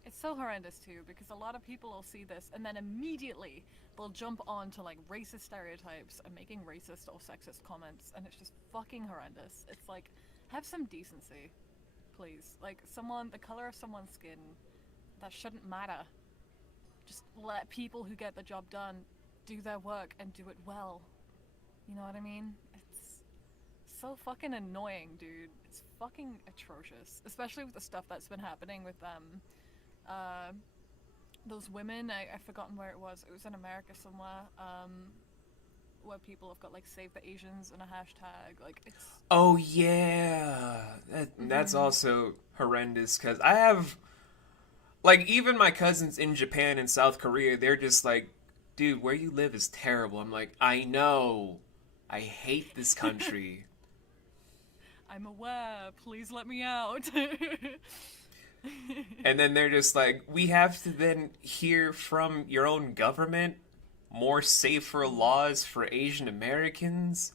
it's so horrendous too, because a lot of people will see this and then immediately they'll jump on to like racist stereotypes and making racist or sexist comments, and it's just fucking horrendous. It's like, have some decency, please. Like, the color of someone's skin, that shouldn't matter. Just let people who get the job done do their work and do it well. You know what I mean? It's so fucking annoying, dude. It's fucking atrocious. Especially with the stuff that's been happening with those women. I've forgotten where it was. It was in America somewhere. Where people have got like Save the Asians and a hashtag. Like, it's... Oh yeah, that's also horrendous, because I have, like, even my cousins in Japan and South Korea, they're just like, dude, where you live is terrible. I'm like, I know, I hate this country. I'm aware, please let me out. And then they're just like, we have to then hear from your own government more safer laws for Asian Americans.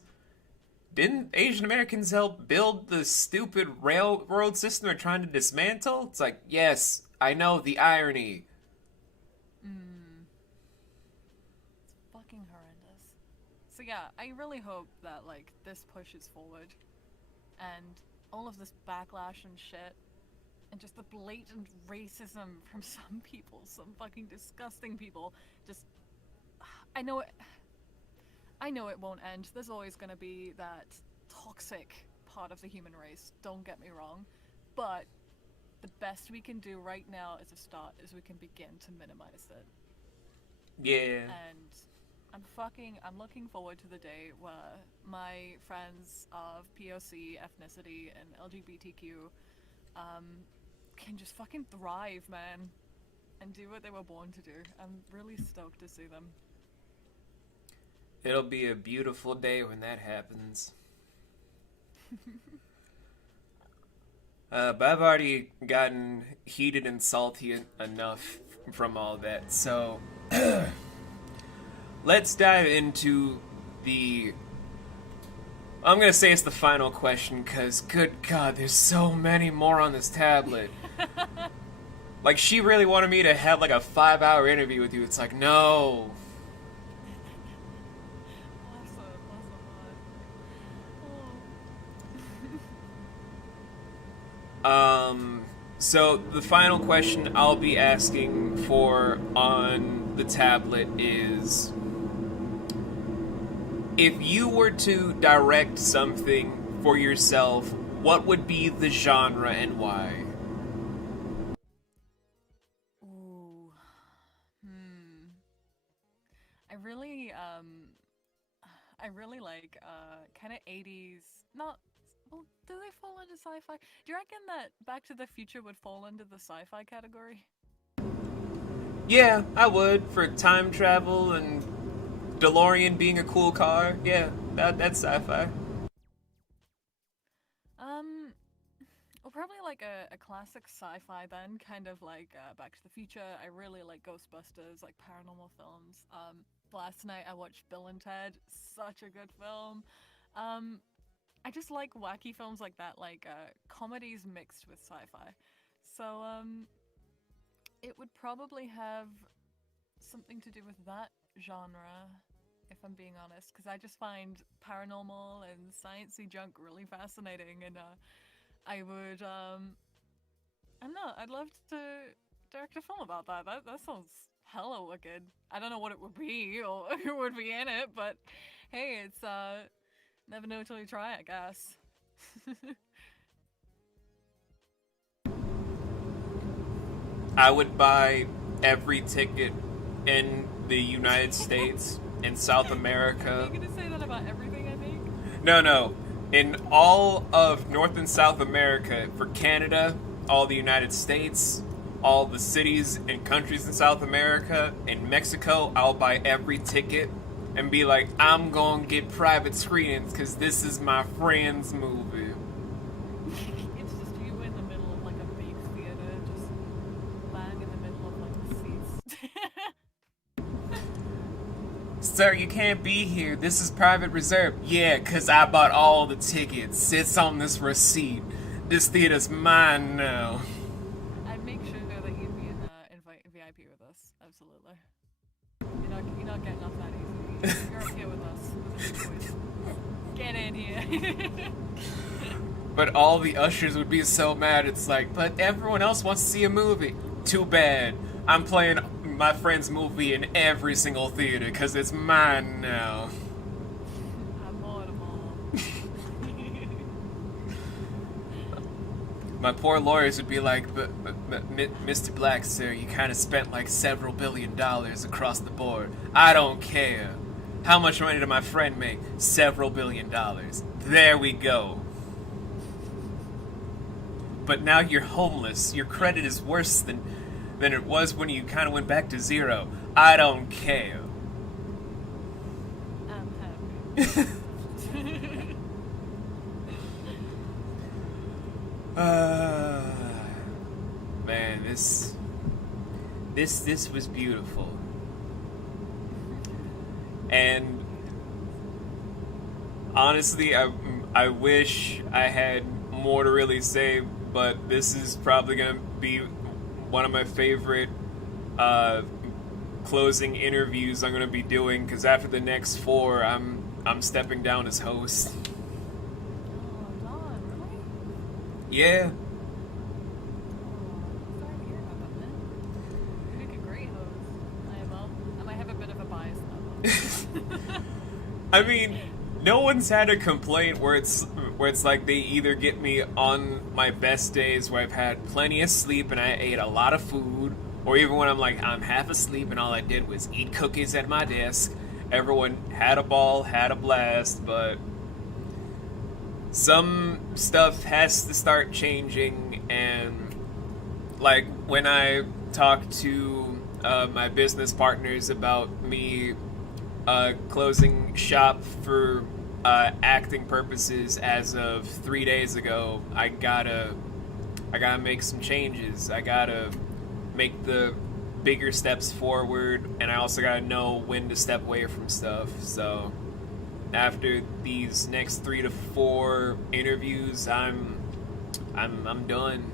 Didn't Asian Americans help build the stupid railroad system they're trying to dismantle? It's like, yes, I know the irony. It's fucking horrendous. So yeah, I really hope that like this pushes forward and all of this backlash and shit and just the blatant racism from some people, some fucking disgusting people, just I know it won't end. There's always going to be that toxic part of the human race, don't get me wrong. But the best we can do right now as a start is we can begin to minimize it. Yeah. And I'm looking forward to the day where my friends of POC, ethnicity, and LGBTQ can just fucking thrive, man. And do what they were born to do. I'm really stoked to see them. It'll be a beautiful day when that happens. But I've already gotten heated and salty enough from all that, so let's dive into I'm gonna say it's the final question, because good God, there's so many more on this tablet. Like, she really wanted me to have like a 5-hour interview with you. It's like, no. So the final question I'll be asking for on the tablet is, if you were to direct something for yourself, what would be the genre and why? Ooh. I really like kind of 80s. Not well, do they fall into sci-fi? Do you reckon that Back to the Future would fall into the sci-fi category? Yeah, I would, for time travel and DeLorean being a cool car. Yeah, that's sci-fi. Or probably like a classic sci-fi then, kind of like Back to the Future. I really like Ghostbusters, like paranormal films. Last night I watched Bill and Ted, such a good film. Um, I just like wacky films like that, like comedies mixed with sci-fi. So it would probably have something to do with that genre, if I'm being honest, because I just find paranormal and sciencey junk really fascinating, and I would I don't know, I'd love to direct a film about that. That sounds hella wicked. I don't know what it would be or who would be in it, but hey, it's never know till you try, I guess. I would buy every ticket in the United States, in South Are America. you gonna say that about everything I make? No. In all of North and South America, for Canada, all the United States, all the cities and countries in South America, in Mexico, I'll buy every ticket and be like, I'm gonna get private screenings because this is my friend's movie. It's just you in the middle of like a big theater, just lying in the middle of like the seats. Sir, you can't be here. This is private reserve. Yeah, because I bought all the tickets. It's on this receipt. This theater's mine now. I'd make sure that you'd be in VIP with us. Absolutely. You're not getting off that easy. You're up here with us. With the boys. Get in here. But all the ushers would be so mad. It's like, but everyone else wants to see a movie. Too bad. I'm playing my friend's movie in every single theater because it's mine now. I'm more to more. My poor lawyers would be like, but Mr. Black, sir, you kind of spent like several $billion across the board. I don't care. How much money did my friend make? Several $billion. There we go. But now you're homeless. Your credit is worse than it was when you kind of went back to zero. I don't care. I'm happy. Man, this was beautiful. And honestly, I wish I had more to really say, but this is probably gonna be one of my favorite closing interviews I'm gonna be doing, because after the next 4, I'm stepping down as host. Oh, Dolan, really? Yeah. Oh, sorry to hear about that, man. You make a great host. I might have a bit of a bias though. I mean, no one's had a complaint where it's like they either get me on my best days where I've had plenty of sleep and I ate a lot of food, or even when I'm half asleep and all I did was eat cookies at my desk. Everyone had a ball, had a blast, but some stuff has to start changing. And like when I talk to my business partners about me closing shop for acting purposes as of 3 days ago, I gotta make some changes. I gotta make the bigger steps forward, and I also gotta know when to step away from stuff. So after these next 3 to 4 interviews, I'm done.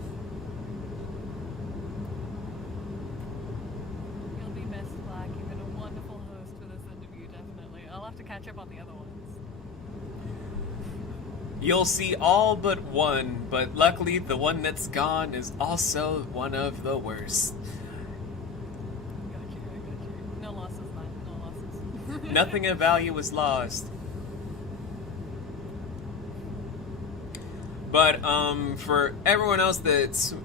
You'll be missed, Black. You've been a wonderful host for this interview, definitely. I'll have to catch up on the other ones. You'll see all but one, but luckily the one that's gone is also one of the worst. Got you. No losses, man. No losses. Nothing of value was lost. But for everyone else that's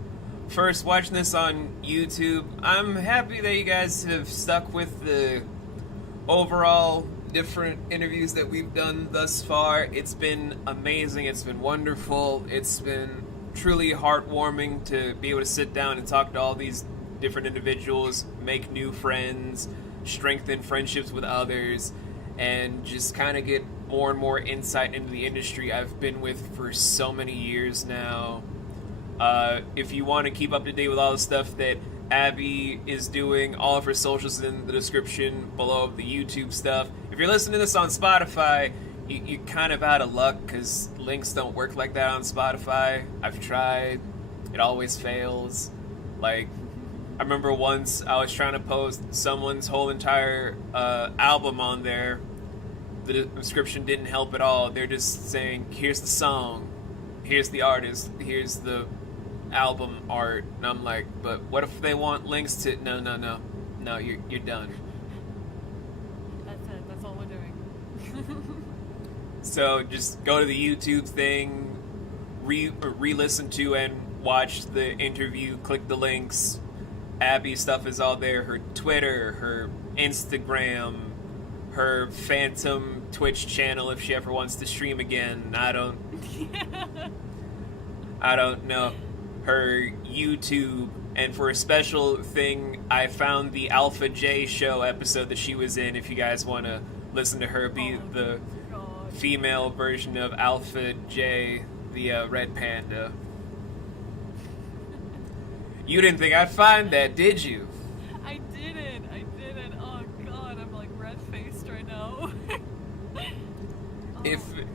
first watching this on YouTube, I'm happy that you guys have stuck with the overall different interviews that we've done thus far. It's been amazing. It's been wonderful. It's been truly heartwarming to be able to sit down and talk to all these different individuals, make new friends, strengthen friendships with others, and just kind of get more and more insight into the industry I've been with for so many years now. If you want to keep up to date with all the stuff that Abby is doing, all of her socials in the description below the YouTube stuff. If you're listening to this on Spotify, you're kind of out of luck because links don't work like that on Spotify. I've tried. It always fails. Like, I remember once I was trying to post someone's whole entire album on there. The description didn't help at all. They're just saying, here's the song, here's the artist, here's the album art. And I'm like, but what if they want links to... No, you're done. That's it. That's all we're doing. So just go to the YouTube thing, re-listen to and watch the interview, click the links. Abby's stuff is all there. Her Twitter, her Instagram, her phantom Twitch channel if she ever wants to stream again. I don't know. Her YouTube, and for a special thing, I found the Alpha J show episode that she was in. If you guys want to listen to her be the female version of Alpha J, the red panda. You didn't think I'd find that, did you? I didn't. Oh god, I'm like red-faced right now.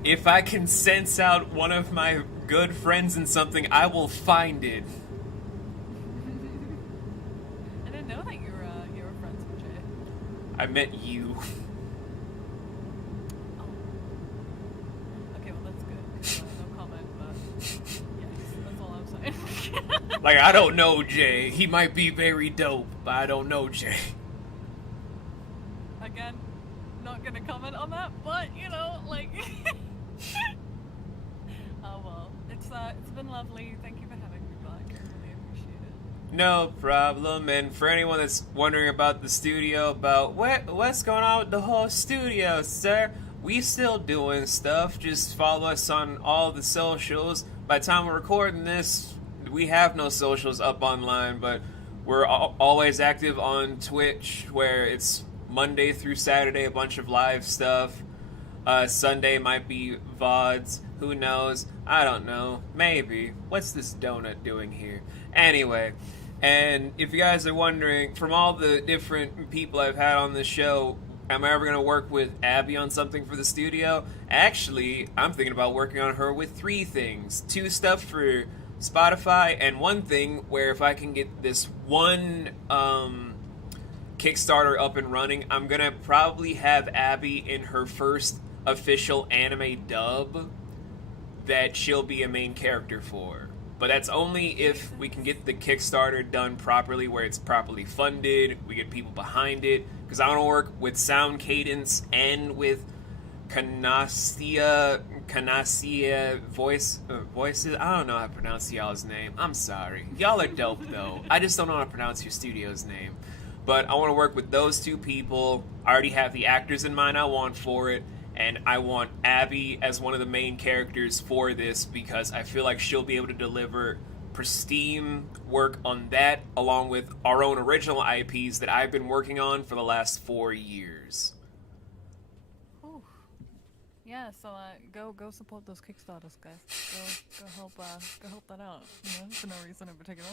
If I can sense out one of my good friends in something, I will find it. I didn't know that you were friends with Jay. I met you. Okay, well that's good. No comment, but yes, that's all I'm saying. Like, I don't know Jay. He might be very dope, but I don't know Jay. Again, not gonna comment on that, but you know, like. Oh well, it's been lovely. Thank you for having me back. I really appreciate it. No problem. And for anyone that's wondering about the studio, about what's going on with the whole studio, sir, we still doing stuff. Just follow us on all the socials. By the time we're recording this, we have no socials up online, but we're always active on Twitch, where it's Monday through Saturday, a bunch of live stuff. Sunday might be VODs. Who knows? I don't know. Maybe. What's this donut doing here? Anyway, and if you guys are wondering, from all the different people I've had on the show, am I ever going to work with Abby on something for the studio? Actually, I'm thinking about working on her with 3 things. 2 stuff for Spotify, and 1 thing where if I can get this one Kickstarter up and running, I'm going to probably have Abby in her first official anime dub that she'll be a main character for. But that's only if we can get the Kickstarter done properly, where it's properly funded, we get people behind it, because I want to work with Sound Cadence and with Canasia voices. I don't know how to pronounce y'all's name. I'm sorry. Y'all are dope though. I just don't know how to pronounce your studio's name. But I want to work with those 2 people. I already have the actors in mind I want for it, and I want Abby as one of the main characters for this because I feel like she'll be able to deliver pristine work on that, along with our own original IPs that I've been working on for the last 4 years. Ooh. Yeah, so go support those Kickstarters, guys. Go help that out. You know, for no reason in particular.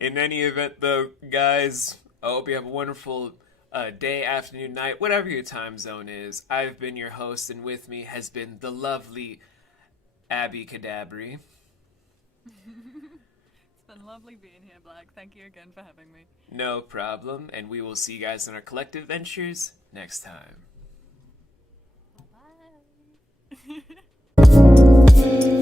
In any event, though, guys, I hope you have a wonderful day, afternoon, night, whatever your time zone is. I've been your host, and with me has been the lovely Abicadabri. It's been lovely being here, Black. Thank you again for having me. No problem, and we will see you guys in our collective ventures next time. Bye.